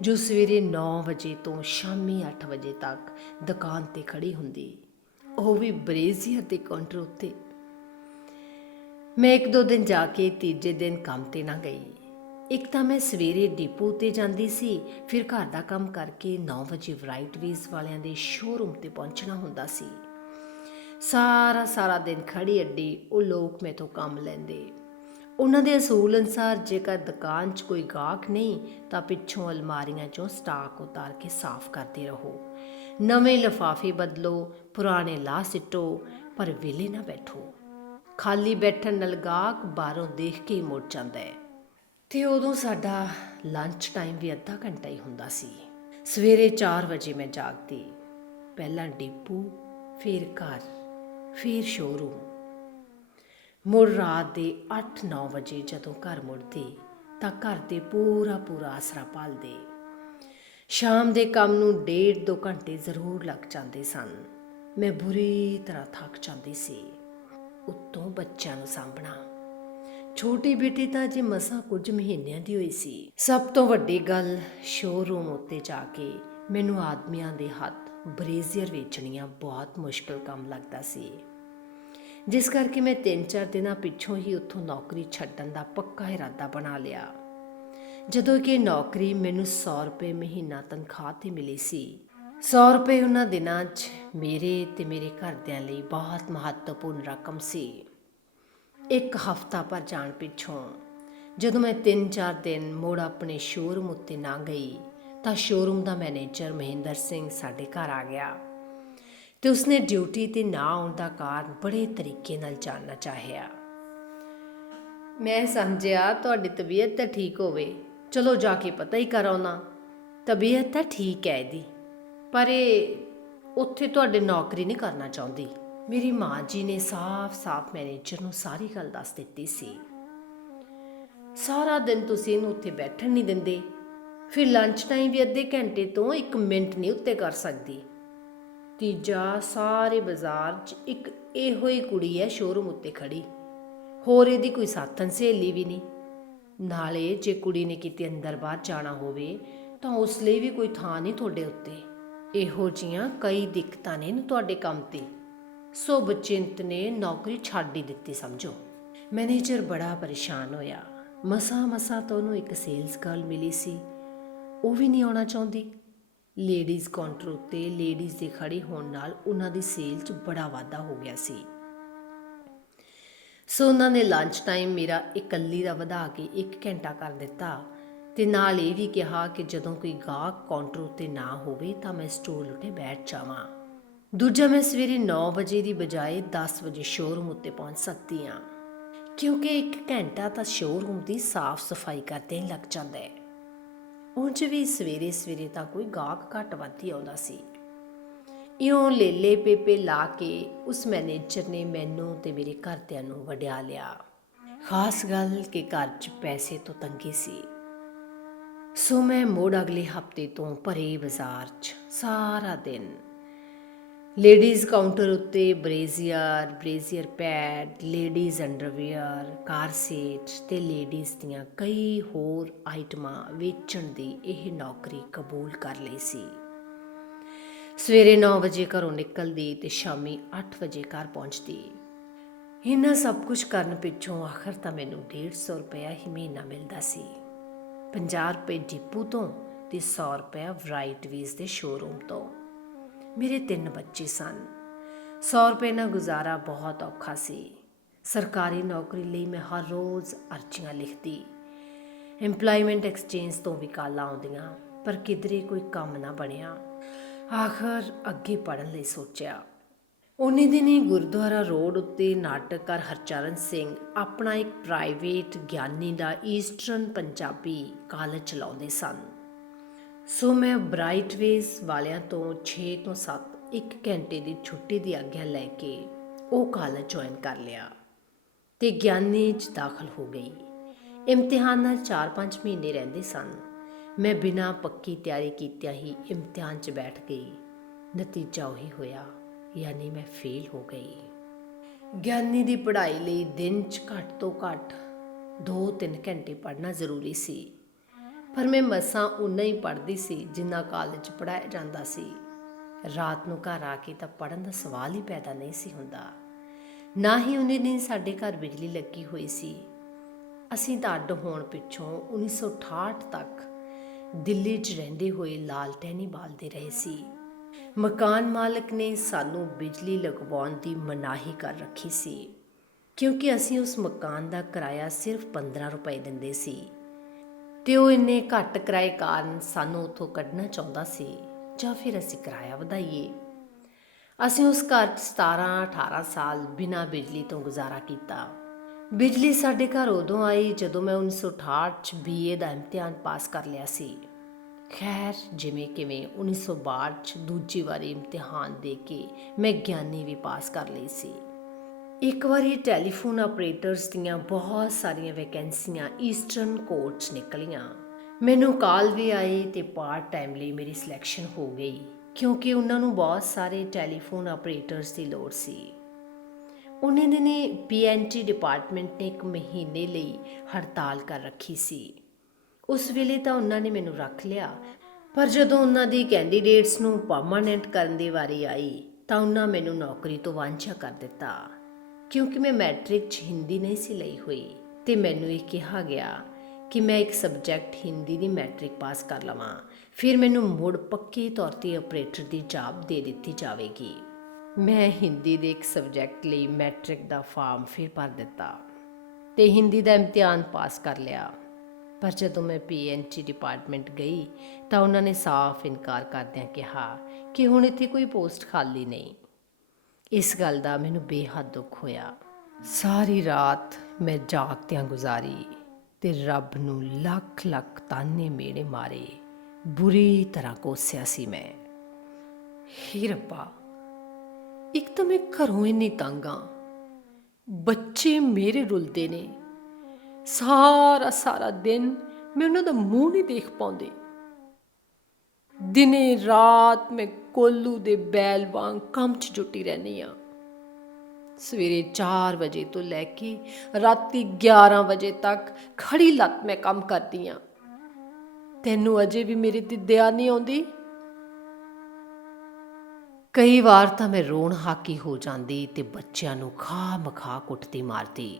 ਜੋ ਸਵੇਰੇ 9 ਵਜੇ ਤੋਂ ਸ਼ਾਮੀ 8 ਵਜੇ ਤੱਕ ਦੁਕਾਨ 'ਤੇ ਖੜੀ ਹੁੰਦੀ, ਉਹ ਵੀ ਬਰੇਜ਼ੀਅਰ ਦੇ ਕਾਊਂਟਰ ਉੱਤੇ। ਮੈਂ 1-2 ਦਿਨ ਜਾ ਕੇ ਤੀਜੇ ਦਿਨ ਕੰਮ 'ਤੇ ਨਾ ਗਈ। ਇੱਕ ਤਾਂ ਮੈਂ ਸਵੇਰੇ ਡਿਪੂ 'ਤੇ ਜਾਂਦੀ ਸੀ, ਫਿਰ ਘਰ ਦਾ ਕੰਮ ਕਰਕੇ 9 ਵਜੇ ਵਰਾਈਟਵੇਜ਼ ਵਾਲਿਆਂ ਦੇ ਸ਼ੋਰੂਮ 'ਤੇ ਪਹੁੰਚਣਾ ਹੁੰਦਾ ਸੀ। ਸਾਰਾ ਦਿਨ ਖੜੀ ਅੱਡੀ ਉਹ ਲੋਕ ਮੈਥੋਂ ਕੰਮ ਲੈਂਦੇ। ਉਹਨਾਂ ਦੇ ਅਸੂਲ ਅਨੁਸਾਰ ਜੇਕਰ ਦੁਕਾਨ 'ਚ ਕੋਈ ਗਾਹਕ ਨਹੀਂ ਤਾਂ ਪਿੱਛੋਂ ਅਲਮਾਰੀਆਂ 'ਚੋਂ ਸਟਾਕ ਉਤਾਰ ਕੇ ਸਾਫ਼ ਕਰਦੇ ਰਹੋ, ਨਵੇਂ ਲਿਫਾਫੇ ਬਦਲੋ, ਪੁਰਾਣੇ ਲਾਹ ਸਿੱਟੋ, ਪਰ ਵਿਹਲੇ ਨਾ ਬੈਠੋ। ਖਾਲੀ ਬੈਠਣ ਨਾਲ ਗਾਹਕ ਬਾਹਰੋਂ ਦੇਖ ਕੇ ਹੀ ਮੁੜ ਜਾਂਦਾ ਹੈ। ਅਤੇ ਉਦੋਂ ਸਾਡਾ ਲੰਚ ਟਾਈਮ ਵੀ ਅੱਧਾ ਘੰਟਾ ਹੀ ਹੁੰਦਾ ਸੀ। ਸਵੇਰੇ 4 ਵਜੇ ਮੈਂ ਜਾਗਦੀ, ਪਹਿਲਾਂ ਡਿਪੂ, ਫਿਰ ਘਰ, ਫਿਰ ਸ਼ੋਰੂਮ। ਮੁੜ ਰਾਤ ਦੇ 8-9 ਵਜੇ ਜਦੋਂ ਘਰ ਮੁੜਦੀ ਤਾਂ ਘਰ ਦੇ ਪੂਰਾ ਆਸਰਾ ਪਾਲਦੇ। ਸ਼ਾਮ ਦੇ ਕੰਮ ਨੂੰ 1.5-2 ਘੰਟੇ ਜ਼ਰੂਰ ਲੱਗ ਜਾਂਦੇ ਸਨ। ਮੈਂ ਬੁਰੀ ਤਰ੍ਹਾਂ ਥੱਕ ਜਾਂਦੀ ਸੀ। ਉੱਤੋਂ ਬੱਚਿਆਂ ਨੂੰ ਸਾਂਭਣਾ। ਛੋਟੀ ਬੇਟੀ ਤਾਂ ਅਜੇ ਮਸਾਂ ਕੁਝ ਮਹੀਨਿਆਂ ਦੀ ਹੋਈ ਸੀ। ਸਭ ਤੋਂ ਵੱਡੀ ਗੱਲ, ਸ਼ੋਰੂਮ ਉੱਤੇ ਜਾ ਕੇ ਮੈਨੂੰ ਆਦਮੀਆਂ ਦੇ ਹੱਥ ਬਰੇਜ਼ੀਅਰ ਵੇਚਣੀਆਂ ਬਹੁਤ ਮੁਸ਼ਕਿਲ ਕੰਮ ਲੱਗਦਾ ਸੀ, ਜਿਸ ਕਰਕੇ ਮੈਂ 3-4 ਦਿਨਾਂ ਪਿੱਛੋਂ ਹੀ ਉੱਥੋਂ ਨੌਕਰੀ ਛੱਡਣ ਦਾ ਪੱਕਾ ਇਰਾਦਾ ਬਣਾ ਲਿਆ। ਜਦੋਂ ਕਿ ਨੌਕਰੀ ਮੈਨੂੰ 100 ਰੁਪਏ ਮਹੀਨਾ ਤਨਖਾਹ 'ਤੇ ਮਿਲੀ ਸੀ, 100 ਰੁਪਏ ਉਹਨਾਂ ਦਿਨਾਂ 'ਚ ਮੇਰੇ ਤੇ ਮੇਰੇ ਘਰਦਿਆਂ ਲਈ ਬਹੁਤ ਮਹੱਤਵਪੂਰਨ ਰਕਮ ਸੀ। ਇੱਕ ਹਫ਼ਤਾ ਭਰ ਜਾਣ ਪਿੱਛੋਂ ਜਦੋਂ ਮੈਂ 3-4 ਦਿਨ ਮੁੜ ਆਪਣੇ ਸ਼ੋਰੂਮ ਉੱਤੇ ਨਾ ਗਈ ਤਾਂ ਸ਼ੋਰੂਮ ਦਾ ਮੈਨੇਜਰ ਮਹਿੰਦਰ ਸਿੰਘ ਸਾਡੇ ਘਰ ਆ ਗਿਆ ਤੇ ਉਸਨੇ ਡਿਊਟੀ ਤੇ ਨਾ ਆਉਣ ਦਾ ਕਾਰਨ ਬੜੇ ਤਰੀਕੇ ਨਾਲ ਜਾਣਨਾ ਚਾਹਿਆ। ਮੈਂ ਸਮਝਿਆ ਤੁਹਾਡੀ ਤਬੀਅਤ ਤਾਂ ਠੀਕ ਹੋਵੇ, ਚਲੋ ਜਾ ਕੇ ਪਤਾ ਹੀ ਕਰ ਆਉਣਾ। ਤਬੀਅਤ ਤਾਂ ਠੀਕ ਹੈ ਇਹਦੀ, ਪਰ ਇਹ ਉੱਥੇ ਤੁਹਾਡੇ ਨੌਕਰੀ ਨਹੀਂ ਕਰਨਾ ਚਾਹੁੰਦੀ। ਮੇਰੀ ਮਾਂ ਜੀ ਨੇ ਸਾਫ਼-ਸਾਫ਼ ਮੈਨੇਜਰ ਨੂੰ ਸਾਰੀ ਗੱਲ ਦੱਸ ਦਿੱਤੀ ਸੀ। ਸਾਰਾ ਦਿਨ ਤੁਸੀਂ ਇਹਨੂੰ ਉੱਥੇ ਬੈਠਣ ਨਹੀਂ ਦਿੰਦੇ, ਫਿਰ ਲੰਚ ਟਾਈਮ ਵੀ ਅੱਧੇ ਘੰਟੇ ਤੋਂ 1 ਮਿੰਟ ਨਹੀਂ ਉੱਤੇ ਕਰ ਸਕਦੀ। ਤੀਜਾ, ਸਾਰੇ ਬਾਜ਼ਾਰ 'ਚ ਇੱਕ ਇਹੋ ਹੀ ਕੁੜੀ ਹੈ ਸ਼ੋਰੂਮ ਉੱਤੇ ਖੜੀ, ਹੋਰ ਇਹਦੀ ਕੋਈ ਸਾਥਣ ਸਹੇਲੀ ਵੀ ਨਹੀਂ। ਨਾਲੇ ਜੇ ਕੁੜੀ ਨੇ ਕਿਤੇ ਅੰਦਰ ਬਾਹਰ ਜਾਣਾ ਹੋਵੇ ਤਾਂ ਉਸ ਲਈ ਵੀ ਕੋਈ ਥਾਂ ਨਹੀਂ ਤੁਹਾਡੇ ਉੱਤੇ। ਇਹੋ ਜਿਹੀਆਂ ਕਈ ਦਿੱਕਤਾਂ ਨੇ ਤੁਹਾਡੇ ਕੰਮ ਤੇ, ਸੋ ਬਚਿੰਤ ਨੇ ਨੌਕਰੀ ਛੱਡ ਹੀ ਦਿੱਤੀ ਸਮਝੋ। ਮੈਨੇਜਰ ਬੜਾ ਪਰੇਸ਼ਾਨ ਹੋਇਆ। ਮਸਾਂ ਤਾਂ ਉਹਨੂੰ ਇੱਕ ਸੇਲਸ ਗਰਲ ਮਿਲੀ ਸੀ, ਉਹ ਵੀ ਨਹੀਂ ਆਉਣਾ ਚਾਹੁੰਦੀ। ਲੇਡੀਜ਼ ਕਾਊਂਟਰ ਉੱਤੇ ਲੇਡੀਜ਼ ਦੇ ਖੜੇ ਹੋਣ ਨਾਲ ਉਹਨਾਂ ਦੀ ਸੇਲ 'ਚ ਬੜਾ ਵਾਧਾ ਹੋ ਗਿਆ ਸੀ। ਸੋ ਉਹਨਾਂ ਨੇ ਲੰਚ ਟਾਈਮ ਮੇਰਾ ਇਕੱਲੀ ਦਾ ਵਧਾ ਕੇ 1 ਘੰਟਾ ਕਰ ਦਿੱਤਾ ਤੇ ਨਾਲ ਇਹ ਵੀ ਕਿਹਾ ਕਿ ਜਦੋਂ ਕੋਈ ਗਾਹਕ ਕਾਊਂਟਰ ਉੱਤੇ ਨਾ ਹੋਵੇ ਤਾਂ ਮੈਂ ਸਟੂਲ ਉੱਤੇ ਬੈਠ ਜਾਵਾਂ। ਦੂਜਾ, ਮੈਂ ਸਵੇਰੇ 9 ਵਜੇ ਦੀ ਬਜਾਏ 10 ਵਜੇ ਸ਼ੋਰੂਮ ਉੱਤੇ ਪਹੁੰਚ ਸਕਦੀ ਹਾਂ, ਕਿਉਂਕਿ 1 ਘੰਟਾ ਤਾਂ ਸ਼ੋਰੂਮ ਦੀ ਸਾਫ਼ ਸਫਾਈ ਕਰਦੇ ਹੀ ਲੱਗ ਜਾਂਦਾ ਹੈ। ਉਂਝ ਵੀ ਸਵੇਰੇ ਤਾਂ ਕੋਈ ਗਾਹਕ ਘੱਟ ਵੱਧ ਹੀ ਆਉਂਦਾ ਸੀ। ਇਉਂ ਲੇਲੇ ਪੇਪੇ ਲਾ ਕੇ ਉਸ ਮੈਨੇਜਰ ਨੇ ਮੈਨੂੰ ਤੇ ਮੇਰੇ ਘਰਦਿਆਂ ਨੂੰ ਵਡਿਆ ਲਿਆ। ਖਾਸ ਗੱਲ ਕਿ ਘਰ 'ਚ ਪੈਸੇ ਤੋਂ ਤੰਗੀ ਸੀ। ਸੋ ਮੈਂ ਮੁੜ ਅਗਲੇ ਹਫ਼ਤੇ ਤੋਂ ਭਰੇ ਬਾਜ਼ਾਰ 'ਚ ਸਾਰਾ ਦਿਨ ਲੇਡੀਜ਼ ਕਾਊਂਟਰ ਉੱਤੇ ਬ੍ਰੇਜ਼ੀਅਰ ਪੈਡ, ਲੇਡੀਜ਼ ਅੰਡਰਵੀਅਰ, ਕਾਰ ਸੇਟ ਤੇ ਲੇਡੀਜ਼ ਦੀਆਂ ਕਈ ਹੋਰ ਆਈਟਮਾਂ ਵੇਚਣ ਦੀ ਇਹ ਨੌਕਰੀ ਕਬੂਲ ਕਰ ਲਈ ਸੀ। ਸਵੇਰੇ 9 ਵਜੇ ਘਰੋਂ ਨਿਕਲਦੀ ਤੇ ਸ਼ਾਮੀ 8 ਵਜੇ ਘਰ ਪਹੁੰਚਦੀ। ਇਹਨਾਂ ਸਭ ਕੁਝ ਕਰਨ ਪਿੱਛੋਂ ਆਖਰ ਤਾਂ ਮੈਨੂੰ 150 ਰੁਪਇਆ ਹੀ ਮਹੀਨਾ ਮਿਲਦਾ ਸੀ। 50 ਰੁਪਏ ਡਿਪੂ ਤੋਂ ਤੇ 100 ਰੁਪਇਆ ਵਰਾਈਟੀਜ਼ ਦੇ ਸ਼ੋਰੂਮ ਤੋਂ। ਮੇਰੇ 3 ਬੱਚੇ ਸਨ। 100 ਰੁਪਏ ਨਾਲ ਗੁਜ਼ਾਰਾ ਬਹੁਤ ਔਖਾ ਸੀ। ਸਰਕਾਰੀ ਨੌਕਰੀ ਲਈ ਮੈਂ ਹਰ ਰੋਜ਼ ਅਰਜ਼ੀਆਂ ਲਿਖਦੀ। ਐਮਪਲਾਇਮੈਂਟ ਐਕਸਚੇਂਜ ਤੋਂ ਵੀ ਕਾਲਾਂ ਆਉਂਦੀਆਂ, ਪਰ ਕਿਧਰੇ ਕੋਈ ਕੰਮ ਨਾ ਬਣਿਆ। ਆਖਰ ਅੱਗੇ ਪੜ੍ਹਨ ਲਈ ਸੋਚਿਆ। ਉਨੀ ਦਿਨੀ ਗੁਰਦੁਆਰਾ ਰੋਡ ਉੱਤੇ ਨਾਟਕਕਾਰ ਹਰਚਰਨ ਸਿੰਘ ਆਪਣਾ ਇੱਕ ਪ੍ਰਾਈਵੇਟ ਗਿਆਨੀ ਦਾ ਈਸਟਰਨ ਪੰਜਾਬੀ ਕਾਲਜ ਚਲਾਉਂਦੇ ਸਨ। ਸੋ ਮੈਂ ਬ੍ਰਾਈਟਵੇਜ਼ ਵਾਲਿਆਂ ਤੋਂ 6 ਤੋਂ 7 1 ਘੰਟੇ ਦੀ ਛੁੱਟੀ ਦੀ ਆਗਿਆ ਲੈ ਕੇ ਉਹ ਕਾਲਜ ਜੁਆਇਨ ਕਰ ਲਿਆ ਤੇ ਗਿਆਨੀ 'ਚ ਦਾਖਲ ਹੋ ਗਈ। ਇਮਤਿਹਾਨ ਨਾਲ 4-5 ਮਹੀਨੇ ਰਹਿੰਦੇ ਸਨ। ਮੈਂ ਬਿਨਾਂ ਪੱਕੀ ਤਿਆਰੀ ਕੀਤਿਆਂ ਹੀ ਇਮਤਿਹਾਨ 'ਚ ਬੈਠ ਗਈ। ਨਤੀਜਾ ਉਹੀ ਹੋਇਆ, ਯਾਨੀ ਮੈਂ ਫੇਲ ਹੋ ਗਈ। ਗਿਆਨੀ ਦੀ ਪੜ੍ਹਾਈ ਲਈ ਦਿਨ 'ਚ ਘੱਟ ਤੋਂ ਘੱਟ 2-3 ਘੰਟੇ ਪੜ੍ਹਨਾ ਜ਼ਰੂਰੀ ਸੀ, ਪਰ ਮੈਂ ਮਸਾਂ ਉਨਾ ਹੀ ਪੜ੍ਹਦੀ ਸੀ ਜਿੰਨਾ ਕਾਲਜ 'ਚ ਪੜ੍ਹਾਇਆ ਜਾਂਦਾ ਸੀ। ਰਾਤ ਨੂੰ ਘਰ ਆ ਕੇ ਤਾਂ ਪੜ੍ਹਨ ਦਾ ਸਵਾਲ ਹੀ ਪੈਦਾ ਨਹੀਂ ਸੀ ਹੁੰਦਾ। ਨਾ ਹੀ ਉਹਨੇ ਦਿਨ ਸਾਡੇ ਘਰ ਬਿਜਲੀ ਲੱਗੀ ਹੋਈ ਸੀ। ਅਸੀਂ ਤਾਂ ਅੱਡ ਹੋਣ ਪਿੱਛੋਂ 1968 ਤੱਕ ਦਿੱਲੀ 'ਚ ਰਹਿੰਦੇ ਹੋਏ ਲਾਲਟੈਨ ਬਾਲਦੇ ਰਹੇ ਸੀ। ਮਕਾਨ ਮਾਲਕ ਨੇ ਸਾਨੂੰ ਬਿਜਲੀ ਲਗਵਾਉਣ ਦੀ ਮਨਾਹੀ ਕਰ ਰੱਖੀ ਸੀ, ਕਿਉਂਕਿ ਅਸੀਂ ਉਸ ਮਕਾਨ ਦਾ ਕਿਰਾਇਆ ਸਿਰਫ 15 ਰੁਪਏ ਦਿੰਦੇ ਸੀ ਤੇ ਉਹ ਇੰਨੇ ਘੱਟ ਕਿਰਾਏ ਕਾਰਨ ਸਾਨੂੰ ਉੱਥੋਂ ਕੱਢਣਾ ਚਾਹੁੰਦਾ ਸੀ, ਜਾਂ ਫਿਰ ਅਸੀਂ ਕਿਰਾਇਆ ਵਧਾਈਏ। ਅਸੀਂ ਉਸ ਘਰ 'ਚ 17-18 ਸਾਲ ਬਿਨਾਂ ਬਿਜਲੀ ਤੋਂ ਗੁਜ਼ਾਰਾ ਕੀਤਾ। ਬਿਜਲੀ ਸਾਡੇ ਘਰ ਉਦੋਂ ਆਈ ਜਦੋਂ ਮੈਂ 1968 'ਚ BA ਦਾ ਇਮਤਿਹਾਨ ਪਾਸ ਕਰ ਲਿਆ ਸੀ। ਖੈਰ, ਜਿਵੇਂ ਕਿਵੇਂ 1962 'ਚ ਦੂਜੀ ਵਾਰੀ ਇਮਤਿਹਾਨ ਦੇ ਕੇ ਮੈਂ ਗਿਆਨੀ ਵੀ ਪਾਸ ਕਰ ਲਈ ਸੀ। ਇੱਕ ਵਾਰੀ ਟੈਲੀਫੋਨ ਆਪਰੇਟਰਸ ਦੀਆਂ ਬਹੁਤ ਸਾਰੀਆਂ ਵੈਕੈਂਸੀਆਂ ਈਸਟਰਨ ਕੋਰਟ 'ਚ ਨਿਕਲੀਆਂ। ਮੈਨੂੰ ਕਾਲ ਵੀ ਆਈ ਤੇ ਪਾਰਟ ਟਾਈਮ ਲਈ ਮੇਰੀ ਸਿਲੈਕਸ਼ਨ ਹੋ ਗਈ, ਕਿਉਂਕਿ ਉਹਨਾਂ ਨੂੰ ਬਹੁਤ ਸਾਰੇ ਟੈਲੀਫੋਨ ਆਪਰੇਟਰਸ ਦੀ ਲੋੜ ਸੀ। ਉਹਨੇ ਦਿਨੇ PNT ਡਿਪਾਰਟਮੈਂਟ ਨੇ 1 ਮਹੀਨੇ ਲਈ ਹੜਤਾਲ ਕਰ ਰੱਖੀ ਸੀ। ਉਸ ਵੇਲੇ ਤਾਂ ਉਹਨਾਂ ਨੇ ਮੈਨੂੰ ਰੱਖ ਲਿਆ, ਪਰ ਜਦੋਂ ਉਹਨਾਂ ਦੀ ਕੈਂਡੀਡੇਟਸ ਨੂੰ ਪਰਮਾਨੈਂਟ ਕਰਨ ਦੀ ਵਾਰੀ ਆਈ ਤਾਂ ਉਹਨਾਂ ਮੈਨੂੰ ਨੌਕਰੀ ਤੋਂ ਵਾਂਝਾ ਕਰ ਦਿੱਤਾ, ਕਿਉਂਕਿ ਮੈਂ ਮੈਟ੍ਰਿਕ 'ਚ ਹਿੰਦੀ ਨਹੀਂ ਸੀ ਲਈ ਹੋਈ ਤੇ ਮੈਨੂੰ ਇਹ ਕਿਹਾ ਗਿਆ ਕਿ ਮੈਂ ਇੱਕ ਸਬਜੈਕਟ ਹਿੰਦੀ ਦੀ ਮੈਟ੍ਰਿਕ ਪਾਸ ਕਰ ਲਵਾਂ, ਫਿਰ ਮੈਨੂੰ ਮੁੜ ਪੱਕੇ ਤੌਰ 'ਤੇ ਆਪਰੇਟਰ ਦੀ ਜਾਬ ਦੇ ਦਿੱਤੀ ਜਾਵੇਗੀ। ਮੈਂ ਹਿੰਦੀ ਦੇ ਇੱਕ ਸਬਜੈਕਟ ਲਈ ਮੈਟ੍ਰਿਕ ਦਾ ਫਾਰਮ ਫਿਰ ਭਰ ਦਿੱਤਾ ਤੇ ਹਿੰਦੀ ਦਾ ਇਮਤਿਹਾਨ ਪਾਸ ਕਰ ਲਿਆ। ਪਰ ਜਦੋਂ ਮੈਂ ਪੀਐਨਟੀ ਡਿਪਾਰਟਮੈਂਟ ਗਈ ਤਾਂ ਉਹਨਾਂ ਨੇ ਸਾਫ਼ ਇਨਕਾਰ ਕਰਦਿਆਂ ਕਿਹਾ ਕਿ ਹੁਣ ਇੱਥੇ ਕੋਈ ਪੋਸਟ ਖਾਲੀ ਨਹੀਂ। ਇਸ ਗੱਲ ਦਾ ਮੈਨੂੰ ਬੇਹੱਦ ਦੁੱਖ ਹੋਇਆ। ਸਾਰੀ ਰਾਤ ਮੈਂ ਜਾਗਦਿਆਂ ਗੁਜ਼ਾਰੀ ਤੇ ਰੱਬ ਨੂੰ ਲੱਖ ਲੱਖ ਤਾਨੇ ਮੇੜੇ ਮਾਰੇ। ਬੁਰੀ ਤਰ੍ਹਾਂ ਕੋਸਿਆ ਸੀ ਮੈਂ। ਹੇ ਰੱਬਾ, ਇੱਕ ਤਾਂ ਮੈਂ ਘਰੋਂ ਇੰਨੀ ਤੰਗ ਆਂ, ਬੱਚੇ ਮੇਰੇ ਰੁਲਦੇ ਨੇ, ਸਾਰਾ ਦਿਨ ਮੈਂ ਉਹਨਾਂ ਦਾ ਮੂੰਹ ਨਹੀਂ ਦੇਖ ਪਾਉਂਦੀ। ਦਿਨੇ ਰਾਤ ਮੈਂ ਕੋਲੂ ਦੇ ਬੈਲ ਵਾਂਗ ਕੰਮ 'ਚ ਜੁਟੀ ਰਹਿੰਦੀ ਹਾਂ। ਸਵੇਰੇ 4 ਵਜੇ ਤੋਂ ਲੈ ਕੇ ਰਾਤੀ 11 ਵਜੇ ਤੱਕ ਖੜੀ ਲੱਤ ਮੈਂ ਕੰਮ ਕਰਦੀ ਹਾਂ। ਤੈਨੂੰ ਅਜੇ ਵੀ ਮੇਰੀ ਤੇ ਦਇਆ ਨਹੀਂ ਆਉਂਦੀ? ਕਈ ਵਾਰ ਤਾਂ ਮੈਂ ਰੋਣ ਹਾਕੀ ਹੋ ਜਾਂਦੀ ਤੇ ਬੱਚਿਆਂ ਨੂੰ ਖਾਹ ਕੁੱਟਦੀ ਮਾਰਦੀ।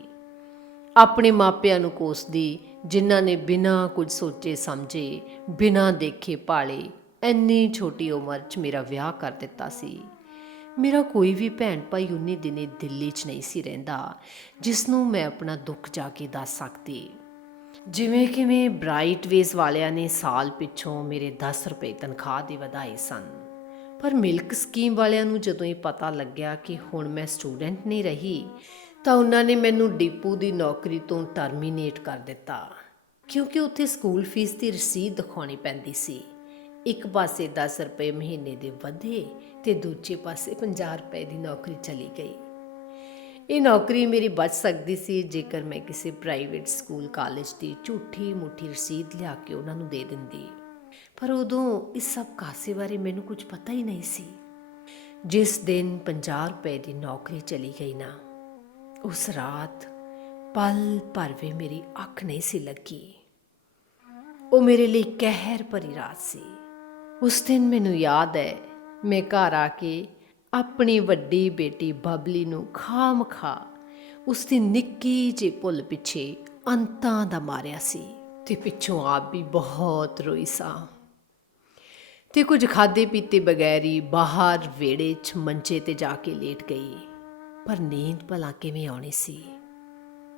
ਆਪਣੇ ਮਾਪਿਆਂ ਨੂੰ ਕੋਸਦੀ ਜਿਨ੍ਹਾਂ ਨੇ ਬਿਨਾਂ ਕੁਝ ਸੋਚੇ ਸਮਝੇ, ਬਿਨਾਂ ਦੇਖੇ ਭਾਲੇ ਇੰਨੀ ਛੋਟੀ ਉਮਰ 'ਚ ਮੇਰਾ ਵਿਆਹ ਕਰ ਦਿੱਤਾ ਸੀ। ਮੇਰਾ ਕੋਈ ਵੀ ਭੈਣ ਭਾਈ ਉਨੀ ਦਿਨੇ ਦਿੱਲੀ 'ਚ ਨਹੀਂ ਸੀ ਰਹਿੰਦਾ ਜਿਸ ਨੂੰ ਮੈਂ ਆਪਣਾ ਦੁੱਖ ਜਾ ਕੇ ਦੱਸ ਸਕਦੀ। ਜਿਵੇਂ ਕਿਵੇਂ ਬ੍ਰਾਈਟਵੇਜ਼ ਵਾਲਿਆਂ ਨੇ ਸਾਲ ਪਿੱਛੋਂ ਮੇਰੇ 10 ਰੁਪਏ ਤਨਖਾਹ ਦੇ ਵਧਾਏ ਸਨ, ਪਰ ਮਿਲਕ ਸਕੀਮ ਵਾਲਿਆਂ ਨੂੰ ਜਦੋਂ ਇਹ ਪਤਾ ਲੱਗਿਆ ਕਿ ਹੁਣ ਮੈਂ ਸਟੂਡੈਂਟ ਨਹੀਂ ਰਹੀ ਤਾਂ ਉਹਨਾਂ ਨੇ ਮੈਨੂੰ ਡਿਪੂ ਦੀ ਨੌਕਰੀ ਤੋਂ ਟਰਮੀਨੇਟ ਕਰ ਦਿੱਤਾ, ਕਿਉਂਕਿ ਉੱਥੇ ਸਕੂਲ ਫੀਸ ਦੀ ਰਸੀਦ ਦਿਖਾਉਣੀ ਪੈਂਦੀ ਸੀ। ਇੱਕ ਪਾਸੇ 10 ਰੁਪਏ ਮਹੀਨੇ ਦੇ ਵਧੇ ਤੇ ਦੂਜੇ ਪਾਸੇ 50 ਰੁਪਏ ਦੀ ਨੌਕਰੀ ਚਲੀ ਗਈ। ਇਹ ਨੌਕਰੀ ਮੇਰੀ ਬਚ ਸਕਦੀ ਸੀ ਜੇਕਰ ਮੈਂ ਕਿਸੇ ਪ੍ਰਾਈਵੇਟ ਸਕੂਲ ਕਾਲਜ ਦੀ ਝੂਠੀ ਮੂਠੀ ਰਸੀਦ ਲਿਆ ਕੇ ਉਹਨਾਂ ਨੂੰ ਦੇ ਦਿੰਦੀ, ਪਰ ਉਦੋਂ ਇਸ ਸਭ ਕਾਸੇ ਬਾਰੇ ਮੈਨੂੰ ਕੁਝ ਪਤਾ ਹੀ ਨਹੀਂ ਸੀ। ਜਿਸ ਦਿਨ 50 ਰੁਪਏ ਦੀ ਨੌਕਰੀ ਚਲੀ ਗਈ ਨਾ, ਉਸ ਰਾਤ ਪਲ ਭਰ ਵੀ ਮੇਰੀ ਅੱਖ ਨਹੀਂ ਸੀ ਲੱਗੀ। ਉਹ ਮੇਰੇ ਲਈ ਕਹਿਰ ਭਰੀ ਰਾਤ ਸੀ। ਉਸ ਦਿਨ ਮੈਨੂੰ ਯਾਦ ਹੈ, ਮੈਂ ਘਰ ਆ ਕੇ ਆਪਣੀ ਵੱਡੀ ਬੇਟੀ ਬਬਲੀ ਨੂੰ ਖਾਮਖਾ ਉਸ ਦੀ ਨਿੱਕੀ ਜਿਹੀ ਭੁੱਲ ਪਿੱਛੇ ਅੰਤਾਂ ਦਾ ਮਾਰਿਆ ਸੀ ਤੇ ਪਿੱਛੋਂ ਆਪ ਵੀ ਬਹੁਤ ਰੋਈ ਸਾਂ ਤੇ ਕੁਝ ਖਾਦੇ ਪੀਤੇ ਬਗੈਰ ਹੀ ਬਾਹਰ ਵਿਹੜੇ 'ਚ ਮੰਜੇ ਤੇ ਜਾ ਕੇ ਲੇਟ ਗਈ। ਪਰ ਨੀਂਦ ਭਲਾ ਕਿਵੇਂ ਆਉਣੀ ਸੀ?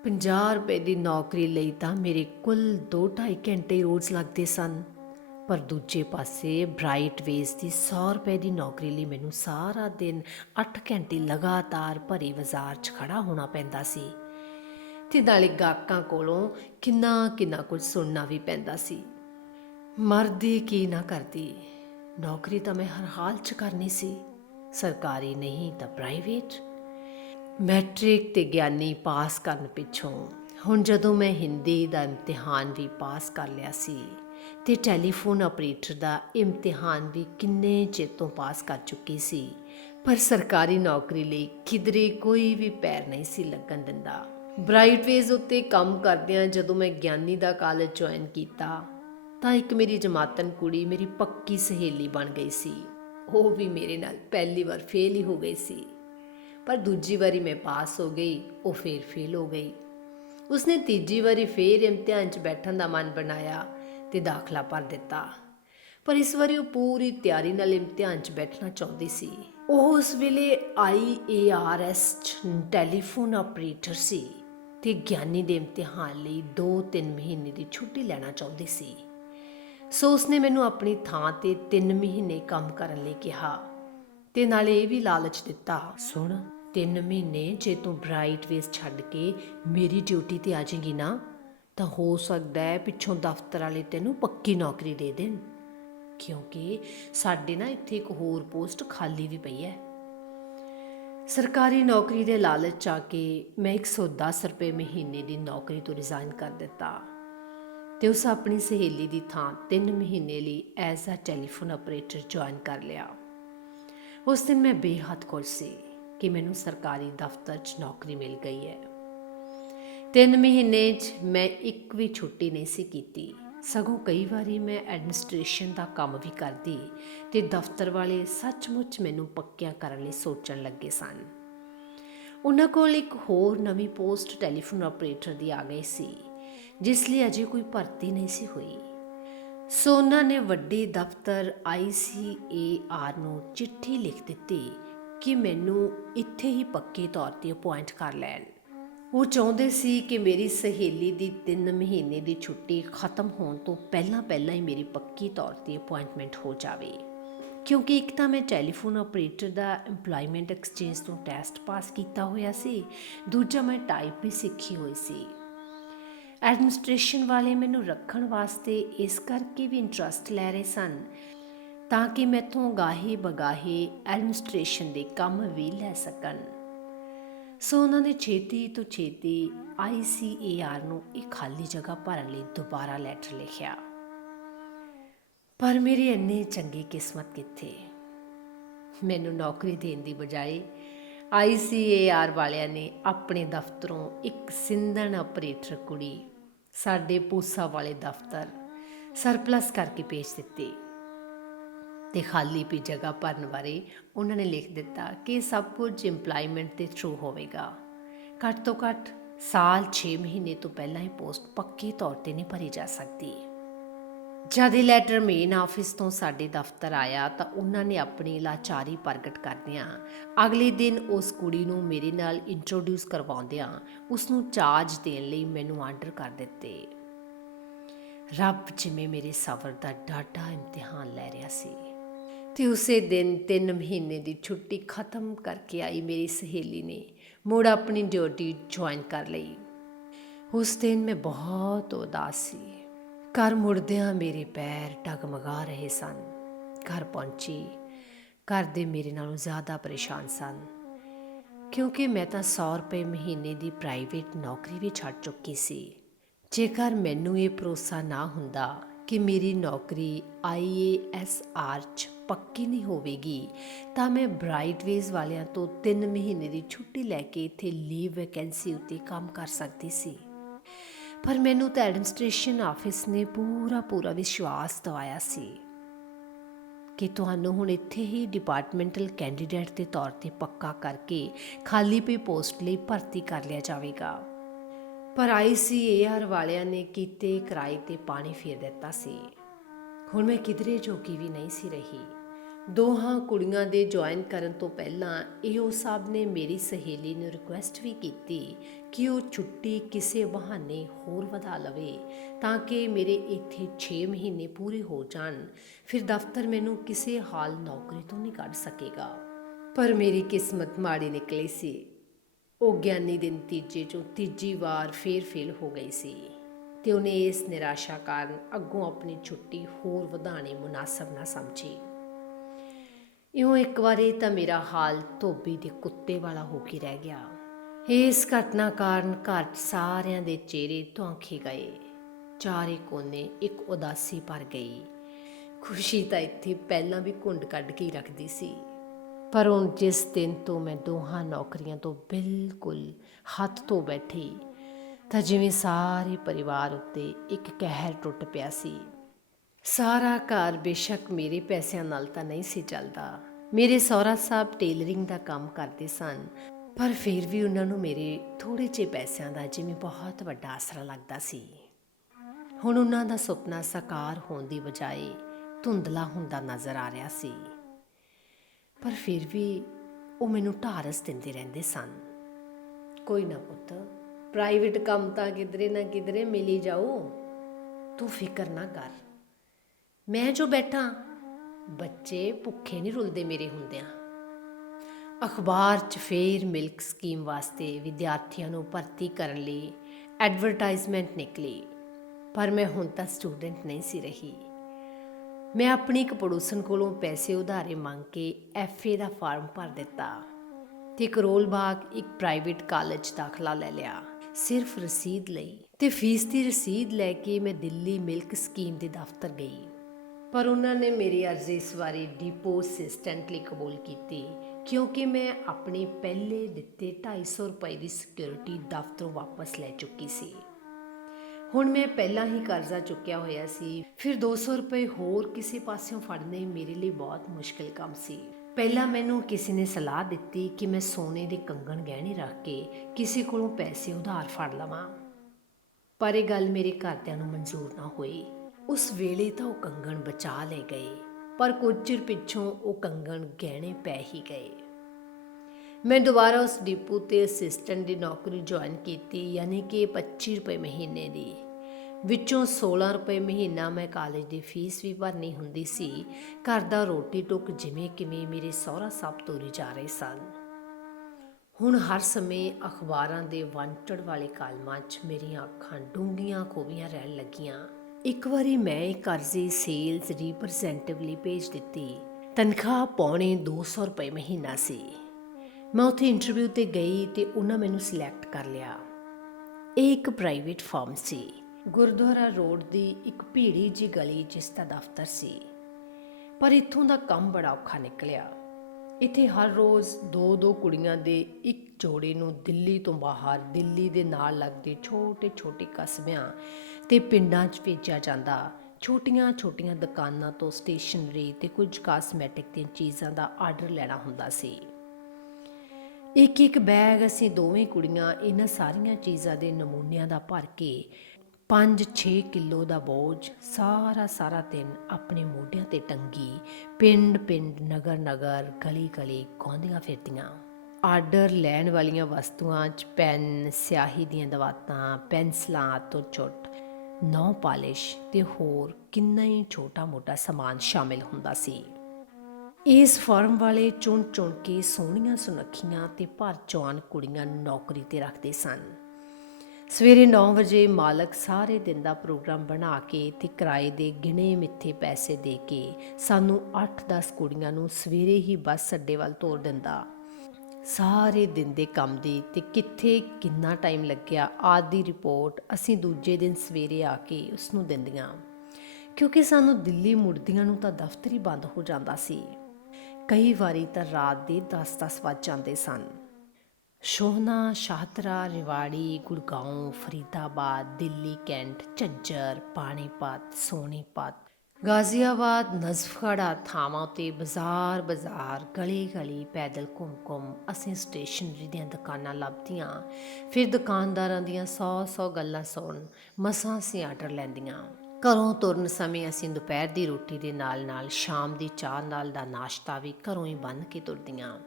50 ਰੁਪਏ ਦੀ ਨੌਕਰੀ ਲਈ ਤਾਂ ਮੇਰੇ ਕੁੱਲ 2-2.5 ਘੰਟੇ ਰੋਜ਼ ਲੱਗਦੇ ਸਨ, ਪਰ ਦੂਜੇ ਪਾਸੇ ਬ੍ਰਾਈਟਵੇਜ਼ ਦੀ 100 ਰੁਪਏ ਦੀ ਨੌਕਰੀ ਲਈ ਮੈਨੂੰ ਸਾਰਾ ਦਿਨ 8 ਘੰਟੇ ਲਗਾਤਾਰ ਭਰੇ ਬਾਜ਼ਾਰ 'ਚ ਖੜਾ ਹੋਣਾ ਪੈਂਦਾ ਸੀ ਤੇ ਨਾਲੇ ਗਾਹਕਾਂ ਕੋਲੋਂ ਕਿੰਨਾ ਕੁਝ ਸੁਣਨਾ ਵੀ ਪੈਂਦਾ ਸੀ। ਮਰਦੀ ਕੀ ਨਾ ਕਰਦੀ, ਨੌਕਰੀ ਤਾਂ ਮੈਂ ਹਰ ਹਾਲ 'ਚ ਕਰਨੀ ਸੀ, ਸਰਕਾਰੀ ਨਹੀਂ ਤਾਂ ਪ੍ਰਾਈਵੇਟ। ਮੈਟ੍ਰਿਕ ਤੇ ਗਿਆਨੀ ਪਾਸ ਕਰਨ ਪਿੱਛੋਂ ਹੁਣ ਜਦੋਂ ਮੈਂ ਹਿੰਦੀ ਦਾ ਇਮਤਿਹਾਨ ਵੀ ਪਾਸ ਕਰ ਲਿਆ ਸੀ ਤੇ ਟੈਲੀਫੋਨ ਆਪਰੇਟਰ ਦਾ ਇਮਤਿਹਾਨ ਵੀ ਕਿੰਨੇ ਚਿਰ ਤੋਂ ਪਾਸ ਕਰ ਚੁੱਕੀ ਸੀ, ਪਰ ਸਰਕਾਰੀ ਨੌਕਰੀ ਲਈ ਕਿਧਰੇ ਕੋਈ ਵੀ ਪੈਰ ਨਹੀਂ ਸੀ ਲੱਗਣ ਦਿੰਦਾ। ਬ੍ਰਾਈਟਵੇਜ਼ ਉੱਤੇ ਕੰਮ ਕਰਦਿਆਂ ਜਦੋਂ ਮੈਂ ਗਿਆਨੀ ਦਾ ਕਾਲਜ ਜੁਆਇਨ ਕੀਤਾ ਤਾਂ ਇੱਕ ਮੇਰੀ ਜਮਾਤਨ ਕੁੜੀ ਮੇਰੀ ਪੱਕੀ ਸਹੇਲੀ ਬਣ ਗਈ ਸੀ। ਉਹ ਵੀ ਮੇਰੇ ਨਾਲ ਪਹਿਲੀ ਵਾਰ ਫੇਲ ਹੀ ਹੋ ਗਈ ਸੀ, ਪਰ ਦੂਜੀ ਵਾਰੀ ਮੈਂ ਪਾਸ ਹੋ ਗਈ, ਉਹ ਫੇਰ ਫੇਲ ਹੋ ਗਈ। ਉਸਨੇ ਤੀਜੀ ਵਾਰੀ ਫੇਰ ਇਮਤਿਹਾਨ 'ਚ ਬੈਠਣ ਦਾ ਮਨ ਬਣਾਇਆ ਤੇ ਦਾਖਲਾ ਭਰ ਦਿੱਤਾ, ਪਰ ਇਸ ਵਾਰੀ ਉਹ ਪੂਰੀ ਤਿਆਰੀ ਨਾਲ ਇਮਤਿਹਾਨ 'ਚ ਬੈਠਣਾ ਚਾਹੁੰਦੀ ਸੀ। ਉਹ ਉਸ ਵੇਲੇ IARS 'ਚ ਟੈਲੀਫੋਨ ਆਪਰੇਟਰ ਸੀ ਤੇ ਗਿਆਨੀ ਦੇ ਇਮਤਿਹਾਨ ਲਈ 2-3 ਮਹੀਨੇ ਦੀ ਛੁੱਟੀ ਲੈਣਾ ਚਾਹੁੰਦੀ ਸੀ। ਸੋ ਉਸਨੇ ਮੈਨੂੰ ਆਪਣੀ ਥਾਂ ਤੇ 3 ਮਹੀਨੇ ਕੰਮ ਕਰਨ ਲਈ ਕਿਹਾ ਤੇ ਨਾਲੇ ਇਹ ਵੀ ਲਾਲਚ ਦਿੱਤਾ, ਸੁਣ 3 ਮਹੀਨੇ ਜੇ ਤੂੰ ਬ੍ਰਾਈਟਵੇਜ਼ ਛੱਡ ਕੇ ਮੇਰੀ ਡਿਊਟੀ ਤੇ ਆ ਜਾਏਗੀ ਨਾ ਤਾਂ ਹੋ ਸਕਦਾ ਹੈ ਪਿੱਛੋਂ ਦਫ਼ਤਰ ਵਾਲੇ ਤੈਨੂੰ ਪੱਕੀ ਨੌਕਰੀ ਦੇ ਦੇਣ, ਕਿਉਂਕਿ ਸਾਡੇ ਨਾ ਇੱਥੇ ਇੱਕ ਹੋਰ ਪੋਸਟ ਖਾਲੀ ਵੀ ਪਈ ਹੈ। ਸਰਕਾਰੀ ਨੌਕਰੀ ਦੇ ਲਾਲਚ 'ਚ ਆ ਕੇ ਮੈਂ 110 ਰੁਪਏ ਮਹੀਨੇ ਦੀ ਨੌਕਰੀ ਤੋਂ ਰਿਜ਼ਾਈਨ ਕਰ ਦਿੱਤਾ ਤੇ ਉਸ ਆਪਣੀ ਸਹੇਲੀ ਦੀ ਥਾਂ 3 ਮਹੀਨੇ ਲਈ as a telephone operator join ਕਰ ਲਿਆ। ਉਸ ਦਿਨ ਮੈਂ ਬੇਹੱਦ ਖੁਸ਼ ਸੀ ਕਿ ਮੈਨੂੰ ਸਰਕਾਰੀ ਦਫ਼ਤਰ 'ਚ ਨੌਕਰੀ ਮਿਲ ਗਈ ਹੈ। 3 ਮਹੀਨੇ 'ਚ ਮੈਂ ਇੱਕ ਵੀ ਛੁੱਟੀ ਨਹੀਂ ਸੀ ਕੀਤੀ, ਸਗੋਂ ਕਈ ਵਾਰੀ ਮੈਂ ਐਡਮਿਨਿਸਟ੍ਰੇਸ਼ਨ ਦਾ ਕੰਮ ਵੀ ਕਰਦੀ ਤੇ ਦਫ਼ਤਰ ਵਾਲੇ ਸੱਚਮੁੱਚ ਮੈਨੂੰ ਪੱਕਿਆਂ ਕਰਨ ਲਈ ਸੋਚਣ ਲੱਗੇ ਸਨ। ਉਹਨਾਂ ਕੋਲ ਇੱਕ ਹੋਰ ਨਵੀਂ ਪੋਸਟ ਟੈਲੀਫੋਨ ਆਪਰੇਟਰ ਦੀ ਆ ਗਈ ਸੀ, ਜਿਸ ਲਈ ਅਜੇ ਕੋਈ ਭਰਤੀ ਨਹੀਂ ਸੀ ਹੋਈ। ਸੋ ਉਹਨਾਂ ਨੇ ਵੱਡੇ ਦਫ਼ਤਰ ICAR ਨੂੰ ਚਿੱਠੀ ਲਿਖ ਦਿੱਤੀ ਕਿ ਮੈਨੂੰ ਇੱਥੇ ਹੀ ਪੱਕੇ ਤੌਰ ਤੇ ਅਪੁਆਇੰਟ ਕਰ ਲੈਣ। ਉਹ ਚਾਹੁੰਦੇ ਸੀ ਕਿ ਮੇਰੀ ਸਹੇਲੀ ਦੀ 3 ਮਹੀਨੇ ਦੀ ਛੁੱਟੀ ਖਤਮ ਹੋਣ ਤੋਂ ਪਹਿਲਾਂ ਹੀ ਮੇਰੀ ਪੱਕੀ ਤੌਰ ਤੇ ਅਪੁਆਇੰਟਮੈਂਟ ਹੋ ਜਾਵੇ, ਕਿਉਂਕਿ ਇੱਕ ਤਾਂ ਮੈਂ ਟੈਲੀਫੋਨ ਆਪਰੇਟਰ ਦਾ EMPLOYMENT EXCHANGE ਤੋਂ ਟੈਸਟ ਪਾਸ ਕੀਤਾ ਹੋਇਆ ਸੀ, ਦੂਜਾ ਮੈਂ ਟਾਈਪ ਵੀ ਸਿੱਖੀ ਹੋਈ ਸੀ। ਐਡਮਿਨਿਸਟ੍ਰੇਸ਼ਨ ਵਾਲੇ ਮੈਨੂੰ ਰੱਖਣ ਵਾਸਤੇ ਇਸ ਕਰਕੇ ਵੀ ਇੰਟਰਸਟ ਲੈ ਰਹੇ ਸਨ ਤਾਂ ਕਿ ਮੈਥੋਂ ਗਾਹੇ ਬਗਾਹੇ ਐਡਮਿਨਿਸਟ੍ਰੇਸ਼ਨ ਦੇ ਕੰਮ ਵੀ ਲੈ ਸਕਣ। ਸੋ ਉਹਨਾਂ ਨੇ ਛੇਤੀ ਤੋਂ ਛੇਤੀ ICAR ਨੂੰ ਇਹ ਖਾਲੀ ਜਗ੍ਹਾ ਭਰਨ ਲਈ ਦੁਬਾਰਾ ਲੈਟਰ ਲਿਖਿਆ। ਪਰ ਮੇਰੀ ਇੰਨੀ ਚੰਗੀ ਕਿਸਮਤ ਕਿੱਥੇ, ਮੈਨੂੰ ਨੌਕਰੀ ਦੇਣ ਦੀ ਬਜਾਏ ICAR ਵਾਲਿਆਂ ਨੇ ਆਪਣੇ ਦਫ਼ਤਰੋਂ ਇੱਕ ਸਿੰਧਣ ਆਪਰੇਟਰ ਕੁੜੀ ਸਾਡੇ ਪੂਸਾ ਵਾਲੇ ਦਫ਼ਤਰ ਸਰਪਲਸ ਕਰਕੇ ਭੇਜ ਦਿੱਤੀ ਤੇ ਖਾਲੀ ਪਈ ਜਗ੍ਹਾ ਭਰਨ ਬਾਰੇ ਉਹਨਾਂ ਨੇ ਲਿਖ ਦਿੱਤਾ ਕਿ ਇਹ ਸਭ ਕੁਝ EMPLOYMENT ਦੇ ਥਰੂ ਹੋਵੇਗਾ। ਘੱਟ ਤੋਂ ਘੱਟ ਸਾਲ 6 ਮਹੀਨੇ ਤੋਂ ਪਹਿਲਾਂ ਹੀ ਪੋਸਟ ਪੱਕੇ ਤੌਰ ਤੇ ਨਹੀਂ ਭਰੀ ਜਾ ਸਕਦੀ। ਜਦ ਇਹ ਲੈਟਰ ਮੇਨ ਆਫਿਸ ਤੋਂ ਸਾਡੇ ਦਫ਼ਤਰ ਆਇਆ ਤਾਂ ਉਹਨਾਂ ਨੇ ਆਪਣੀ ਲਾਚਾਰੀ ਪ੍ਰਗਟ ਕਰਦਿਆਂ ਅਗਲੇ ਦਿਨ ਉਸ ਕੁੜੀ ਨੂੰ ਮੇਰੇ ਨਾਲ ਇੰਟਰੋਡਿਊਸ ਕਰਵਾਉਂਦਿਆਂ ਉਸ ਨੂੰ ਚਾਰਜ ਦੇਣ ਲਈ ਮੈਨੂੰ ਆਰਡਰ ਕਰ ਦਿੱਤੇ। ਰੱਬ ਜਿਵੇਂ ਮੇਰੇ ਸਬਰ ਦਾ ਡਾਢਾ ਇਮਤਿਹਾਨ ਲੈ ਰਿਹਾ ਸੀ। ਤੇ ਉਸੇ ਦਿਨ 3 ਮਹੀਨੇ ਦੀ ਛੁੱਟੀ ਖਤਮ ਕਰਕੇ ਆਈ ਮੇਰੀ ਸਹੇਲੀ ਨੇ ਮੁੜ ਆਪਣੀ ਡਿਊਟੀ ਜੁਆਇਨ ਕਰ ਲਈ। ਉਸ ਦਿਨ ਮੈਂ ਬਹੁਤ ਉਦਾਸ ਸੀ। ਘਰ ਮੁੜਦਿਆਂ ਮੇਰੇ ਪੈਰ ਡਗਮਗਾ ਰਹੇ ਸਨ। ਘਰ ਪਹੁੰਚੀ, ਘਰ ਦੇ ਮੇਰੇ ਨਾਲੋਂ ਜ਼ਿਆਦਾ ਪਰੇਸ਼ਾਨ ਸਨ, ਕਿਉਂਕਿ ਮੈਂ ਤਾਂ 100 ਰੁਪਏ ਮਹੀਨੇ ਦੀ ਪ੍ਰਾਈਵੇਟ ਨੌਕਰੀ ਵੀ ਛੱਡ ਚੁੱਕੀ ਸੀ। ਜੇਕਰ ਮੈਨੂੰ ਇਹ ਭਰੋਸਾ ਨਾ ਹੁੰਦਾ ਕਿ ਮੇਰੀ ਨੌਕਰੀ IASR 'ਚ ਪੱਕੀ ਨਹੀਂ ਹੋਵੇਗੀ ਤਾਂ ਮੈਂ ਬ੍ਰਾਈਟਵੇਜ਼ ਵਾਲਿਆਂ ਤੋਂ 3 ਮਹੀਨੇ ਦੀ ਛੁੱਟੀ ਲੈ ਕੇ ਇੱਥੇ ਲੀਵ ਵੈਕੈਂਸੀ ਉੱਤੇ ਕੰਮ ਕਰ ਸਕਦੀ ਸੀ। ਪਰ ਮੈਨੂੰ ਤਾਂ ਐਡਮਿਨਿਸਟ੍ਰੇਸ਼ਨ ਆਫਿਸ ਨੇ ਪੂਰਾ ਵਿਸ਼ਵਾਸ ਦਿਵਾਇਆ ਸੀ ਕਿ ਤੁਹਾਨੂੰ ਹੁਣ ਇੱਥੇ ਹੀ ਡਿਪਾਰਟਮੈਂਟਲ ਕੈਂਡੀਡੇਟ ਦੇ ਤੌਰ ਤੇ ਪੱਕਾ ਕਰਕੇ ਖਾਲੀ ਪਈ ਪੋਸਟ ਲਈ ਭਰਤੀ ਕਰ ਲਿਆ ਜਾਵੇਗਾ। ਪਰ ICAR ਵਾਲਿਆਂ ਨੇ ਕੀਤੇ ਕਿਰਾਏ ਤੇ ਪਾਣੀ ਫੇਰ ਦਿੱਤਾ ਸੀ। ਹੁਣ ਮੈਂ ਕਿਧਰੇ ਜੋਗੀ ਵੀ ਨਹੀਂ ਸੀ ਰਹੀ। ਦੋਹਾਂ ਕੁੜੀਆਂ ਦੇ ਜੁਆਇਨ ਕਰਨ ਤੋਂ ਪਹਿਲਾਂ ਇਹੋ ਸਾਹਿਬ ਨੇ ਮੇਰੀ ਸਹੇਲੀ ਨੂੰ ਰਿਕੁਐਸਟ ਵੀ ਕੀਤੀ ਕਿ ਉਹ ਛੁੱਟੀ ਕਿਸੇ ਬਹਾਨੇ ਹੋਰ ਵਧਾ ਲਵੇ ਤਾਂ ਕਿ ਮੇਰੇ ਇੱਥੇ 6 ਮਹੀਨੇ ਪੂਰੇ ਹੋ ਜਾਣ। ਫਿਰ ਦਫ਼ਤਰ ਮੈਨੂੰ ਕਿਸੇ ਹਾਲ ਨੌਕਰੀ ਤੋਂ ਨਹੀਂ ਕੱਢ ਸਕੇਗਾ। ਪਰ ਮੇਰੀ ਕਿਸਮਤ ਮਾੜੀ ਨਿਕਲੀ ਸੀ। ਉਹ ਗਿਆਨੀ ਦੇ ਨਤੀਜੇ 'ਚੋਂ ਤੀਜੀ ਵਾਰ ਫੇਰ ਫੇਲ ਹੋ ਗਈ ਸੀ ਤੇ ਉਹਨੇ ਇਸ ਨਿਰਾਸ਼ਾ ਕਾਰਨ ਅੱਗੋਂ ਆਪਣੀ ਛੁੱਟੀ ਹੋਰ ਵਧਾਉਣੀ ਮੁਨਾਸਬ ਨਾ ਸਮਝੀ। ਇਉਂ ਇੱਕ ਵਾਰੀ ਤਾਂ ਮੇਰਾ ਹਾਲ ਧੋਬੀ ਦੇ ਕੁੱਤੇ ਵਾਲਾ ਹੋ ਕੇ ਰਹਿ ਗਿਆ। ਇਸ ਘਟਨਾ ਕਾਰਨ ਘਰ 'ਚ ਸਾਰਿਆਂ ਦੇ ਚਿਹਰੇ ਧੁੰਖੇ ਗਏ। ਚਾਰੇ ਕੋਨੇ ਇੱਕ ਉਦਾਸੀ ਭਰ ਗਈ। ਖੁਸ਼ੀ ਤਾਂ ਇੱਥੇ ਪਹਿਲਾਂ ਵੀ ਘੁੰਡ ਕੱਢ ਕੇ ਹੀ ਰੱਖਦੀ ਸੀ, ਪਰ ਹੁਣ ਜਿਸ ਦਿਨ ਤੋਂ ਮੈਂ ਦੋਹਾਂ ਨੌਕਰੀਆਂ ਤੋਂ ਬਿਲਕੁਲ ਹੱਥ ਧੋ ਬੈਠੀ ਤਾਂ ਜਿਵੇਂ ਸਾਰੇ ਪਰਿਵਾਰ ਉੱਤੇ ਇੱਕ ਕਹਿਰ ਟੁੱਟ ਪਿਆ ਸੀ। ਸਾਰਾ ਘਰ ਬੇਸ਼ੱਕ ਮੇਰੇ ਪੈਸਿਆਂ ਨਾਲ ਤਾਂ ਨਹੀਂ ਸੀ ਚੱਲਦਾ। ਮੇਰੇ ਸਹੁਰਾ ਸਾਹਿਬ ਟੇਲਰਿੰਗ ਦਾ ਕੰਮ ਕਰਦੇ ਸਨ, ਪਰ ਫਿਰ ਵੀ ਉਹਨਾਂ ਨੂੰ ਮੇਰੇ ਥੋੜ੍ਹੇ ਜਿਹੇ ਪੈਸਿਆਂ ਦਾ ਜਿਵੇਂ ਬਹੁਤ ਵੱਡਾ ਆਸਰਾ ਲੱਗਦਾ ਸੀ। ਹੁਣ ਉਹਨਾਂ ਦਾ ਸੁਪਨਾ ਸਾਕਾਰ ਹੋਣ ਦੀ ਬਜਾਏ ਧੁੰਦਲਾ ਹੁੰਦਾ ਨਜ਼ਰ ਆ ਰਿਹਾ ਸੀ, ਪਰ ਫਿਰ ਵੀ ਉਹ ਮੈਨੂੰ ਢਾਰਸ ਦਿੰਦੇ ਰਹਿੰਦੇ ਸਨ। ਕੋਈ ਨਾ ਪੁੱਤ, ਪ੍ਰਾਈਵੇਟ ਕੰਮ ਤਾਂ ਕਿਧਰੇ ਨਾ ਕਿਧਰੇ ਮਿਲ ਹੀ ਜਾਓ, ਤੂੰ ਫਿਕਰ ਨਾ ਕਰ। ਮੈਂ ਜੋ ਬੈਠਾ, ਬੱਚੇ ਭੁੱਖੇ ਨਹੀਂ ਰੁਲਦੇ ਮੇਰੇ ਹੁੰਦਿਆਂ। ਅਖਬਾਰ 'ਚ ਫੇਰ ਮਿਲਕ ਸਕੀਮ ਵਾਸਤੇ ਵਿਦਿਆਰਥੀਆਂ ਨੂੰ ਭਰਤੀ ਕਰਨ ਲਈ ਐਡਵਰਟਾਈਜ਼ਮੈਂਟ ਨਿਕਲੀ, ਪਰ ਮੈਂ ਹੁਣ ਤਾਂ ਸਟੂਡੈਂਟ ਨਹੀਂ ਸੀ ਰਹੀ। ਮੈਂ ਆਪਣੀ ਇੱਕ ਪੜੋਸਣ ਕੋਲੋਂ ਪੈਸੇ ਉਧਾਰੇ ਮੰਗ ਕੇ FA ਦਾ ਫਾਰਮ ਭਰ ਦਿੱਤਾ ਤੇ ਕਰੋਲ ਬਾਗ ਇੱਕ ਪ੍ਰਾਈਵੇਟ ਕਾਲਜ 'ਚ ਦਾਖਲਾ ਲੈ ਲਿਆ, ਸਿਰਫ ਰਸੀਦ ਲਈ। ਤੇ ਫੀਸ ਦੀ ਰਸੀਦ ਲੈ ਕੇ ਮੈਂ ਦਿੱਲੀ ਮਿਲਕ ਸਕੀਮ ਦੇ ਦਫ਼ਤਰ ਗਈ, ਪਰ ਉਹਨਾਂ ਨੇ ਮੇਰੀ ਅਰਜ਼ੀ ਇਸ ਵਾਰੀ ਡਿਪੋ ਅਸਿਸਟੈਂਟ ਲਈ ਕਬੂਲ ਕੀਤੀ, ਕਿਉਂਕਿ ਮੈਂ ਆਪਣੇ ਪਹਿਲੇ ਦਿੱਤੇ 250 ਰੁਪਏ ਦੀ ਸਿਕਿਉਰਿਟੀ ਦਫ਼ਤਰੋਂ ਵਾਪਸ ਲੈ ਚੁੱਕੀ ਸੀ। ਹੁਣ ਮੈਂ ਪਹਿਲਾਂ ਹੀ ਕਰਜ਼ਾ ਚੁੱਕਿਆ ਹੋਇਆ ਸੀ, ਫਿਰ 200 ਰੁਪਏ ਹੋਰ ਕਿਸੇ ਪਾਸਿਓਂ ਫੜਨੇ ਮੇਰੇ ਲਈ ਬਹੁਤ ਮੁਸ਼ਕਿਲ ਕੰਮ ਸੀ। ਪਹਿਲਾਂ ਮੈਨੂੰ ਕਿਸੇ ਨੇ ਸਲਾਹ ਦਿੱਤੀ ਕਿ ਮੈਂ ਸੋਨੇ ਦੇ ਕੰਗਣ ਗਹਿਣੇ ਰੱਖ ਕੇ ਕਿਸੇ ਕੋਲੋਂ ਪੈਸੇ ਉਧਾਰ ਫੜ ਲਵਾਂ, ਪਰ ਇਹ ਗੱਲ ਮੇਰੇ ਘਰਦਿਆਂ ਨੂੰ ਮਨਜ਼ੂਰ ਨਾ ਹੋਈ। ਉਸ ਵੇਲੇ ਤਾਂ ਉਹ ਕੰਗਣ ਬਚਾ ਲਏ ਗਏ, ਪਰ ਕੁਝ ਚਿਰ ਪਿੱਛੋਂ ਉਹ ਕੰਗਣ ਗਹਿਣੇ ਪੈ ਹੀ ਗਏ। ਮੈਂ ਦੁਬਾਰਾ ਉਸ ਡਿਪੂ ਤੇ ਅਸਿਸਟੈਂਟ ਦੀ ਨੌਕਰੀ ਜੁਆਇਨ ਕੀਤੀ, ਯਾਨੀ ਕਿ 25 ਰੁਪਏ ਮਹੀਨੇ ਦੀ, ਵਿੱਚੋਂ 16 ਰੁਪਏ ਮਹੀਨਾ ਮੈਂ ਕਾਲਜ ਦੀ ਫੀਸ ਵੀ ਭਰਨੀ ਹੁੰਦੀ ਸੀ। ਘਰ ਦਾ ਰੋਟੀ ਟੁੱਕ ਜਿਵੇਂ ਕਿਵੇਂ ਮੇਰੇ ਸਹੁਰਾ ਸਾਹਿਬ ਤੋਰੀ ਜਾ ਰਹੇ ਸਨ। ਹੁਣ ਹਰ ਸਮੇਂ ਅਖਬਾਰਾਂ ਦੇ ਵਾਂਟਡ ਵਾਲੇ ਕਾਲਮਾਂ 'ਚ ਮੇਰੀਆਂ ਅੱਖਾਂ ਡੂੰਘੀਆਂ ਖੋਵੀਆਂ ਰਹਿਣ ਲੱਗੀਆਂ। ਇੱਕ ਵਾਰੀ ਮੈਂ ਇੱਕ ਅਰਜ਼ੀ ਸੇਲਸ ਰਿਪਰੈਜ਼ੈਂਟੇਟਿਵ ਲਈ ਭੇਜ ਦਿੱਤੀ। ਤਨਖਾਹ ਪੌਣੇ 200 ਰੁਪਏ ਮਹੀਨਾ ਸੀ। ਮੈਂ ਉੱਥੇ ਇੰਟਰਵਿਊ 'ਤੇ ਗਈ ਤੇ ਉਹਨਾਂ ਮੈਨੂੰ ਸਿਲੈਕਟ ਕਰ ਲਿਆ। ਇਹ ਇੱਕ ਪ੍ਰਾਈਵੇਟ ਫਰਮ ਸੀ, ਗੁਰਦੁਆਰਾ ਰੋਡ ਦੀ ਇੱਕ ਭੀੜੀ ਜਿਹੀ ਗਲੀ ਜਿਸ ਦਾ ਦਫ਼ਤਰ ਸੀ। ਪਰ ਇੱਥੋਂ ਦਾ ਕੰਮ ਬੜਾ ਔਖਾ ਨਿਕਲਿਆ। ਇੱਥੇ ਹਰ ਰੋਜ਼ 2-2 ਕੁੜੀਆਂ ਦੇ ਇੱਕ ਜੋੜੇ ਨੂੰ ਦਿੱਲੀ ਤੋਂ ਬਾਹਰ, ਦਿੱਲੀ ਦੇ ਨਾਲ ਲੱਗਦੇ ਛੋਟੇ-ਛੋਟੇ ਕਸਬਿਆਂ ਤੇ ਪਿੰਡਾਂ 'ਚ ਭੇਜਿਆ ਜਾਂਦਾ। ਛੋਟੀਆਂ-ਛੋਟੀਆਂ ਦੁਕਾਨਾਂ ਤੋਂ ਸਟੇਸ਼ਨਰੀ ਤੇ ਕੁਝ ਕਾਸਮੈਟਿਕ ਦੀਆਂ ਚੀਜ਼ਾਂ ਦਾ ਆਰਡਰ ਲੈਣਾ ਹੁੰਦਾ ਸੀ। ਇੱਕ ਬੈਗ ਅਸੀਂ ਦੋਵੇਂ ਕੁੜੀਆਂ ਇਹਨਾਂ ਸਾਰੀਆਂ ਚੀਜ਼ਾਂ ਦੇ ਨਮੂਨਿਆਂ ਦਾ ਭਰ ਕੇ 5-6 ਕਿਲੋ ਦਾ ਬੋਝ ਸਾਰਾ ਦਿਨ ਆਪਣੇ ਮੋਢਿਆਂ ਤੇ ਟੰਗੀ ਪਿੰਡ ਨਗਰ ਗਲੀ ਗਾਉਂਦੀਆਂ ਫਿਰਦੀਆਂ। ਆਰਡਰ ਲੈਣ ਵਾਲੀਆਂ ਵਸਤੂਆਂ 'ਚ ਪੈਨ, ਸਿਆਹੀ ਦੀਆਂ ਦਵਾਤਾਂ, ਪੈਨਸਲਾਂ ਤੋਂ ਚੁੱਟ, ਨੌ ਪਾਲਿਸ਼ ਤੇ ਹੋਰ ਕਿੰਨਾ ਹੀ ਛੋਟਾ-ਮੋਟਾ ਸਮਾਨ ਸ਼ਾਮਿਲ ਹੁੰਦਾ ਸੀ। ਇਸ ਫਰਮ ਵਾਲੇ ਚੁਣ ਕੇ ਸੋਹਣੀਆਂ ਸੁਨੱਖੀਆਂ ਤੇ ਭਰ ਜਵਾਨ ਕੁੜੀਆਂ ਨੂੰ ਨੌਕਰੀ ਤੇ ਰੱਖਦੇ ਸਨ। ਸਵੇਰੇ 9 ਵਜੇ ਮਾਲਕ ਸਾਰੇ ਦਿਨ ਦਾ ਪ੍ਰੋਗਰਾਮ ਬਣਾ ਕੇ ਤੇ ਕਿਰਾਏ ਦੇ ਗਿਣੇ ਮਿੱਥੇ ਪੈਸੇ ਦੇ ਕੇ ਸਾਨੂੰ 8-10 ਕੁੜੀਆਂ ਨੂੰ ਸਵੇਰੇ ਹੀ ਬੱਸ ਅੱਡੇ ਵੱਲ ਤੋਰ ਦਿੰਦਾ। ਸਾਰੇ ਦਿਨ ਦੇ ਕੰਮ ਦੀ ਤੇ ਕਿੱਥੇ ਕਿੰਨਾ ਟਾਈਮ ਲੱਗਿਆ ਆਦਿ ਦੀ ਰਿਪੋਰਟ ਅਸੀਂ ਦੂਜੇ ਦਿਨ ਸਵੇਰੇ ਆ ਕੇ ਉਸ ਨੂੰ ਦਿੰਦੀਆਂ, ਕਿਉਂਕਿ ਸਾਨੂੰ ਦਿੱਲੀ ਮੁੜਦਿਆਂ ਨੂੰ ਤਾਂ ਦਫ਼ਤਰ ਹੀ ਬੰਦ ਹੋ ਜਾਂਦਾ ਸੀ। ਕਈ ਵਾਰੀ ਤਾਂ ਰਾਤ ਦੇ 10-10 ਵੱਜ ਜਾਂਦੇ ਸਨ। ਸ਼ੋਹਨਾ, ਸ਼ਾਹਤਰਾ, ਰਿਵਾੜੀ, ਗੁੜਗਾਉਂ, ਫਰੀਦਾਬਾਦ, ਦਿੱਲੀ ਕੈਂਟ, ਝੱਜਰ, ਪਾਣੀਪਤ, ਸੋਨੀਪਤ, ਗਾਜ਼ੀਆਬਾਦ, ਨਜ਼ਫਗੜ੍ਹ ਥਾਵਾਂ ਉੱਤੇ ਬਾਜ਼ਾਰ ਗਲੀ ਪੈਦਲ ਘੁੰਮ ਅਸੀਂ ਸਟੇਸ਼ਨਰੀ ਦੀਆਂ ਦੁਕਾਨਾਂ ਲੱਭਦੀਆਂ। ਫਿਰ ਦੁਕਾਨਦਾਰਾਂ ਦੀਆਂ 100 ਗੱਲਾਂ ਸੁਣ ਮਸਾਂ ਅਸੀਂ ਆਰਡਰ ਲੈਂਦੀਆਂ। ਘਰੋਂ ਤੁਰਨ ਸਮੇਂ ਅਸੀਂ ਦੁਪਹਿਰ ਦੀ ਰੋਟੀ ਦੇ ਨਾਲ ਸ਼ਾਮ ਦੀ ਚਾਹ ਨਾਲ ਦਾ ਨਾਸ਼ਤਾ ਵੀ ਘਰੋਂ ਹੀ ਬੰਨ੍ਹ ਕੇ ਤੁਰਦੀਆਂ।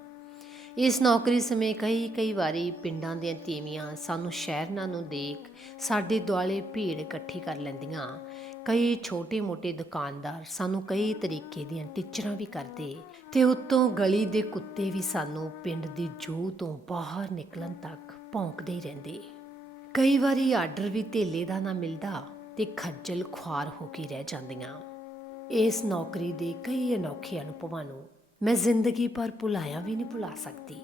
ਇਸ ਨੌਕਰੀ ਸਮੇਂ ਕਈ ਵਾਰੀ ਪਿੰਡਾਂ ਦੀਆਂ ਤੀਵੀਆਂ ਸਾਨੂੰ ਸ਼ਹਿਰਨਾਂ ਨੂੰ ਦੇਖ ਸਾਡੇ ਦੁਆਲੇ ਭੀੜ ਇਕੱਠੀ ਕਰ ਲੈਂਦੀਆਂ। ਕਈ ਛੋਟੇ-ਮੋਟੇ ਦੁਕਾਨਦਾਰ ਸਾਨੂੰ ਕਈ ਤਰੀਕੇ ਦੀਆਂ ਟੀਚਰਾਂ ਵੀ ਕਰਦੇ ਤੇ ਉੱਤੋਂ ਗਲੀ ਦੇ ਕੁੱਤੇ ਵੀ ਸਾਨੂੰ ਪਿੰਡ ਦੀ ਜੂਹ ਤੋਂ ਬਾਹਰ ਨਿਕਲਣ ਤੱਕ ਭੌਂਕਦੇ ਹੀ ਰਹਿੰਦੇ। ਕਈ ਵਾਰੀ ਆਰਡਰ ਵੀ ਧੇਲੇ ਦਾ ਨਾ ਮਿਲਦਾ ਤੇ ਖੱਜਲ ਖੁਆਰ ਹੋ ਕੇ ਰਹਿ ਜਾਂਦੀਆਂ। ਇਸ ਨੌਕਰੀ ਦੇ ਕਈ ਅਨੋਖੇ ਅਨੁਭਵਾਂ ਨੂੰ ਮੈਂ ਜ਼ਿੰਦਗੀ ਭਰ ਭੁਲਾਇਆ ਵੀ ਨਹੀਂ ਭੁਲਾ ਸਕਦੀ।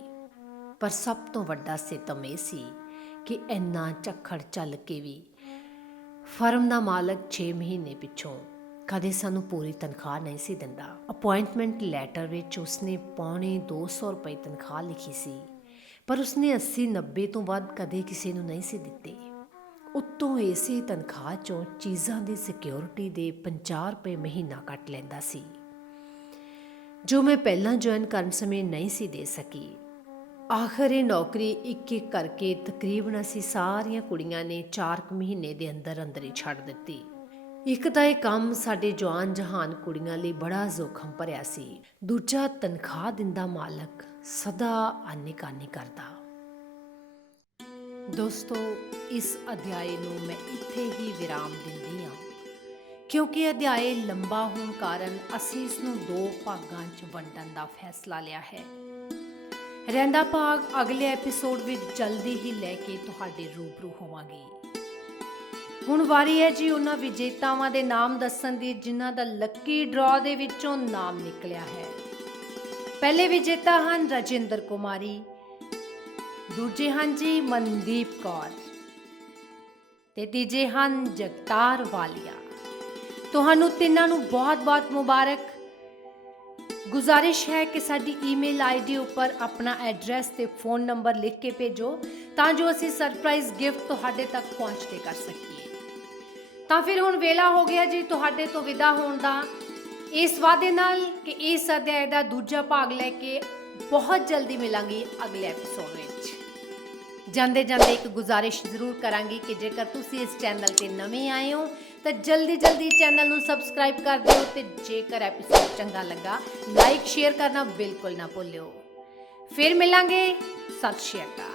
ਪਰ ਸਭ ਤੋਂ ਵੱਡਾ ਸਿੱਤਮ ਇਹ ਸੀ ਕਿ ਇੰਨਾ ਝੱਖੜ ਚੱਲ ਕੇ ਵੀ ਫਰਮ ਦਾ ਮਾਲਕ 6 ਮਹੀਨੇ ਪਿੱਛੋਂ ਕਦੇ ਸਾਨੂੰ ਪੂਰੀ ਤਨਖਾਹ ਨਹੀਂ ਸੀ ਦਿੰਦਾ। ਅਪੁਆਇੰਟਮੈਂਟ ਲੈਟਰ ਵਿੱਚ ਉਸਨੇ ਪੌਣੇ 200 ਰੁਪਏ ਤਨਖਾਹ ਲਿਖੀ ਸੀ, ਪਰ ਉਸਨੇ 80-90 ਤੋਂ ਵੱਧ ਕਦੇ ਕਿਸੇ ਨੂੰ ਨਹੀਂ ਸੀ ਦਿੱਤੇ। ਉੱਤੋਂ ਇਸੇ ਤਨਖਾਹ 'ਚੋਂ ਚੀਜ਼ਾਂ ਦੀ ਸਿਕਿਉਰਿਟੀ ਦੇ 50 ਰੁਪਏ ਮਹੀਨਾ ਕੱਟ ਲੈਂਦਾ ਸੀ, ਜੋ ਮੈਂ ਪਹਿਲਾਂ ਜੁਆਇਨ ਕਰਨ ਸਮੇਂ ਨਹੀਂ ਸੀ ਦੇ ਸਕੀ। ਆਖਰ ਇਹ ਨੌਕਰੀ ਇੱਕ ਕਰਕੇ ਤਕਰੀਬਨ ਅਸੀਂ ਸਾਰੀਆਂ ਕੁੜੀਆਂ ਨੇ 4 ਮਹੀਨੇ ਦੇ ਅੰਦਰ ਹੀ ਛੱਡ ਦਿੱਤੀ। ਇੱਕ ਤਾਂ ਇਹ ਕੰਮ ਸਾਡੇ ਜਵਾਨ ਜਹਾਨ ਕੁੜੀਆਂ ਲਈ ਬੜਾ ਜ਼ੋਖਮ ਭਰਿਆ ਸੀ, ਦੂਜਾ ਤਨਖਾਹ ਦਿੰਦਾ ਮਾਲਕ ਸਦਾ ਆਨੇ-ਕਾਨੀ ਕਰਦਾ। ਦੋਸਤੋ, ਇਸ ਅਧਿਆਏ ਨੂੰ ਮੈਂ ਇੱਥੇ ਹੀ ਵਿਰਾਮ ਦਿੰਦੀ ਹਾਂ, ਕਿਉਂਕਿ ਅਧਿਆਏ ਲੰਬਾ ਹੋਣ ਕਾਰਨ ਅਸੀਂ ਇਸ ਨੂੰ 2 ਭਾਗਾਂ 'ਚ ਵੰਡਣ ਦਾ ਫੈਸਲਾ ਲਿਆ ਹੈ। ਰਹਿੰਦਾ ਭਾਗ ਅਗਲੇ ਐਪੀਸੋਡ ਵਿੱਚ ਜਲਦੀ ਹੀ ਲੈ ਕੇ ਤੁਹਾਡੇ ਰੂਬਰੂ ਹੋਵਾਂਗੇ। ਹੁਣ ਵਾਰੀ ਹੈ ਜੀ ਉਹਨਾਂ ਵਿਜੇਤਾਵਾਂ ਦੇ ਨਾਮ ਦੱਸਣ ਦੀ ਜਿਨ੍ਹਾਂ ਦਾ ਲੱਕੀ ਡਰਾਅ ਦੇ ਵਿੱਚੋਂ ਨਾਮ ਨਿਕਲਿਆ ਹੈ। ਪਹਿਲੇ ਵਿਜੇਤਾ ਹਨ ਰਜਿੰਦਰ ਕੁਮਾਰੀ, ਦੂਜੇ ਹਨ ਜੀ ਮਨਦੀਪ ਕੌਰ ਤੇ ਤੀਜੇ ਹਨ ਜਗਤਾਰ ਵਾਲੀਆ। ਤੁਹਾਨੂੰ ਤਿੰਨਾਂ ਨੂੰ ਬਹੁਤ-ਬਹੁਤ ਮੁਬਾਰਕ। ਗੁਜ਼ਾਰਿਸ਼ ਹੈ ਕਿ ਸਾਡੀ ਈਮੇਲ ਆਈਡੀ ਉੱਪਰ ਆਪਣਾ ਐਡਰੈਸ ਤੇ ਫੋਨ ਨੰਬਰ ਲਿਖ ਕੇ ਭੇਜੋ ਤਾਂ ਜੋ ਅਸੀਂ ਸਰਪ੍ਰਾਈਜ਼ ਗਿਫਟ ਤੁਹਾਡੇ ਤੱਕ ਪਹੁੰਚਦੇ ਕਰ ਸਕੀਏ। ਤਾਂ ਫਿਰ ਹੁਣ ਵੇਲਾ ਹੋ ਗਿਆ ਜੀ ਤੁਹਾਡੇ ਤੋਂ ਵਿਦਾ ਹੋਣ ਦਾ, ਇਸ ਵਾਅਦੇ ਨਾਲ ਕਿ ਇਸ ਅਧਿਆਇ ਦਾ ਦੂਜਾ ਭਾਗ ਲੈ ਕੇ ਬਹੁਤ ਜਲਦੀ ਮਿਲਾਂਗੀ ਅਗਲੇ ਐਪੀਸੋਡ ਵਿੱਚ। ਜਾਂਦੇ ਜਾਂਦੇ ਇੱਕ ਗੁਜ਼ਾਰਿਸ਼ ਜ਼ਰੂਰ ਕਰਾਂਗੀ ਕਿ ਜੇਕਰ ਤੁਸੀਂ ਇਸ ਚੈਨਲ ਤੇ ਨਵੇਂ ਆਏ ਹੋ ਤਾਂ ਜਲਦੀ ਚੈਨਲ ਨੂੰ ਸਬਸਕ੍ਰਾਈਬ ਕਰ ਦਿਓ ਤੇ ਜੇਕਰ ਐਪੀਸੋਡ ਚੰਗਾ ਲੱਗਾ ਲਾਈਕ ਸ਼ੇਅਰ ਕਰਨਾ ਬਿਲਕੁਲ ਨਾ ਭੁੱਲਿਓ। ਫਿਰ ਮਿਲਾਂਗੇ। ਸਤਿ ਸ਼੍ਰੀ ਅਕਾਲ।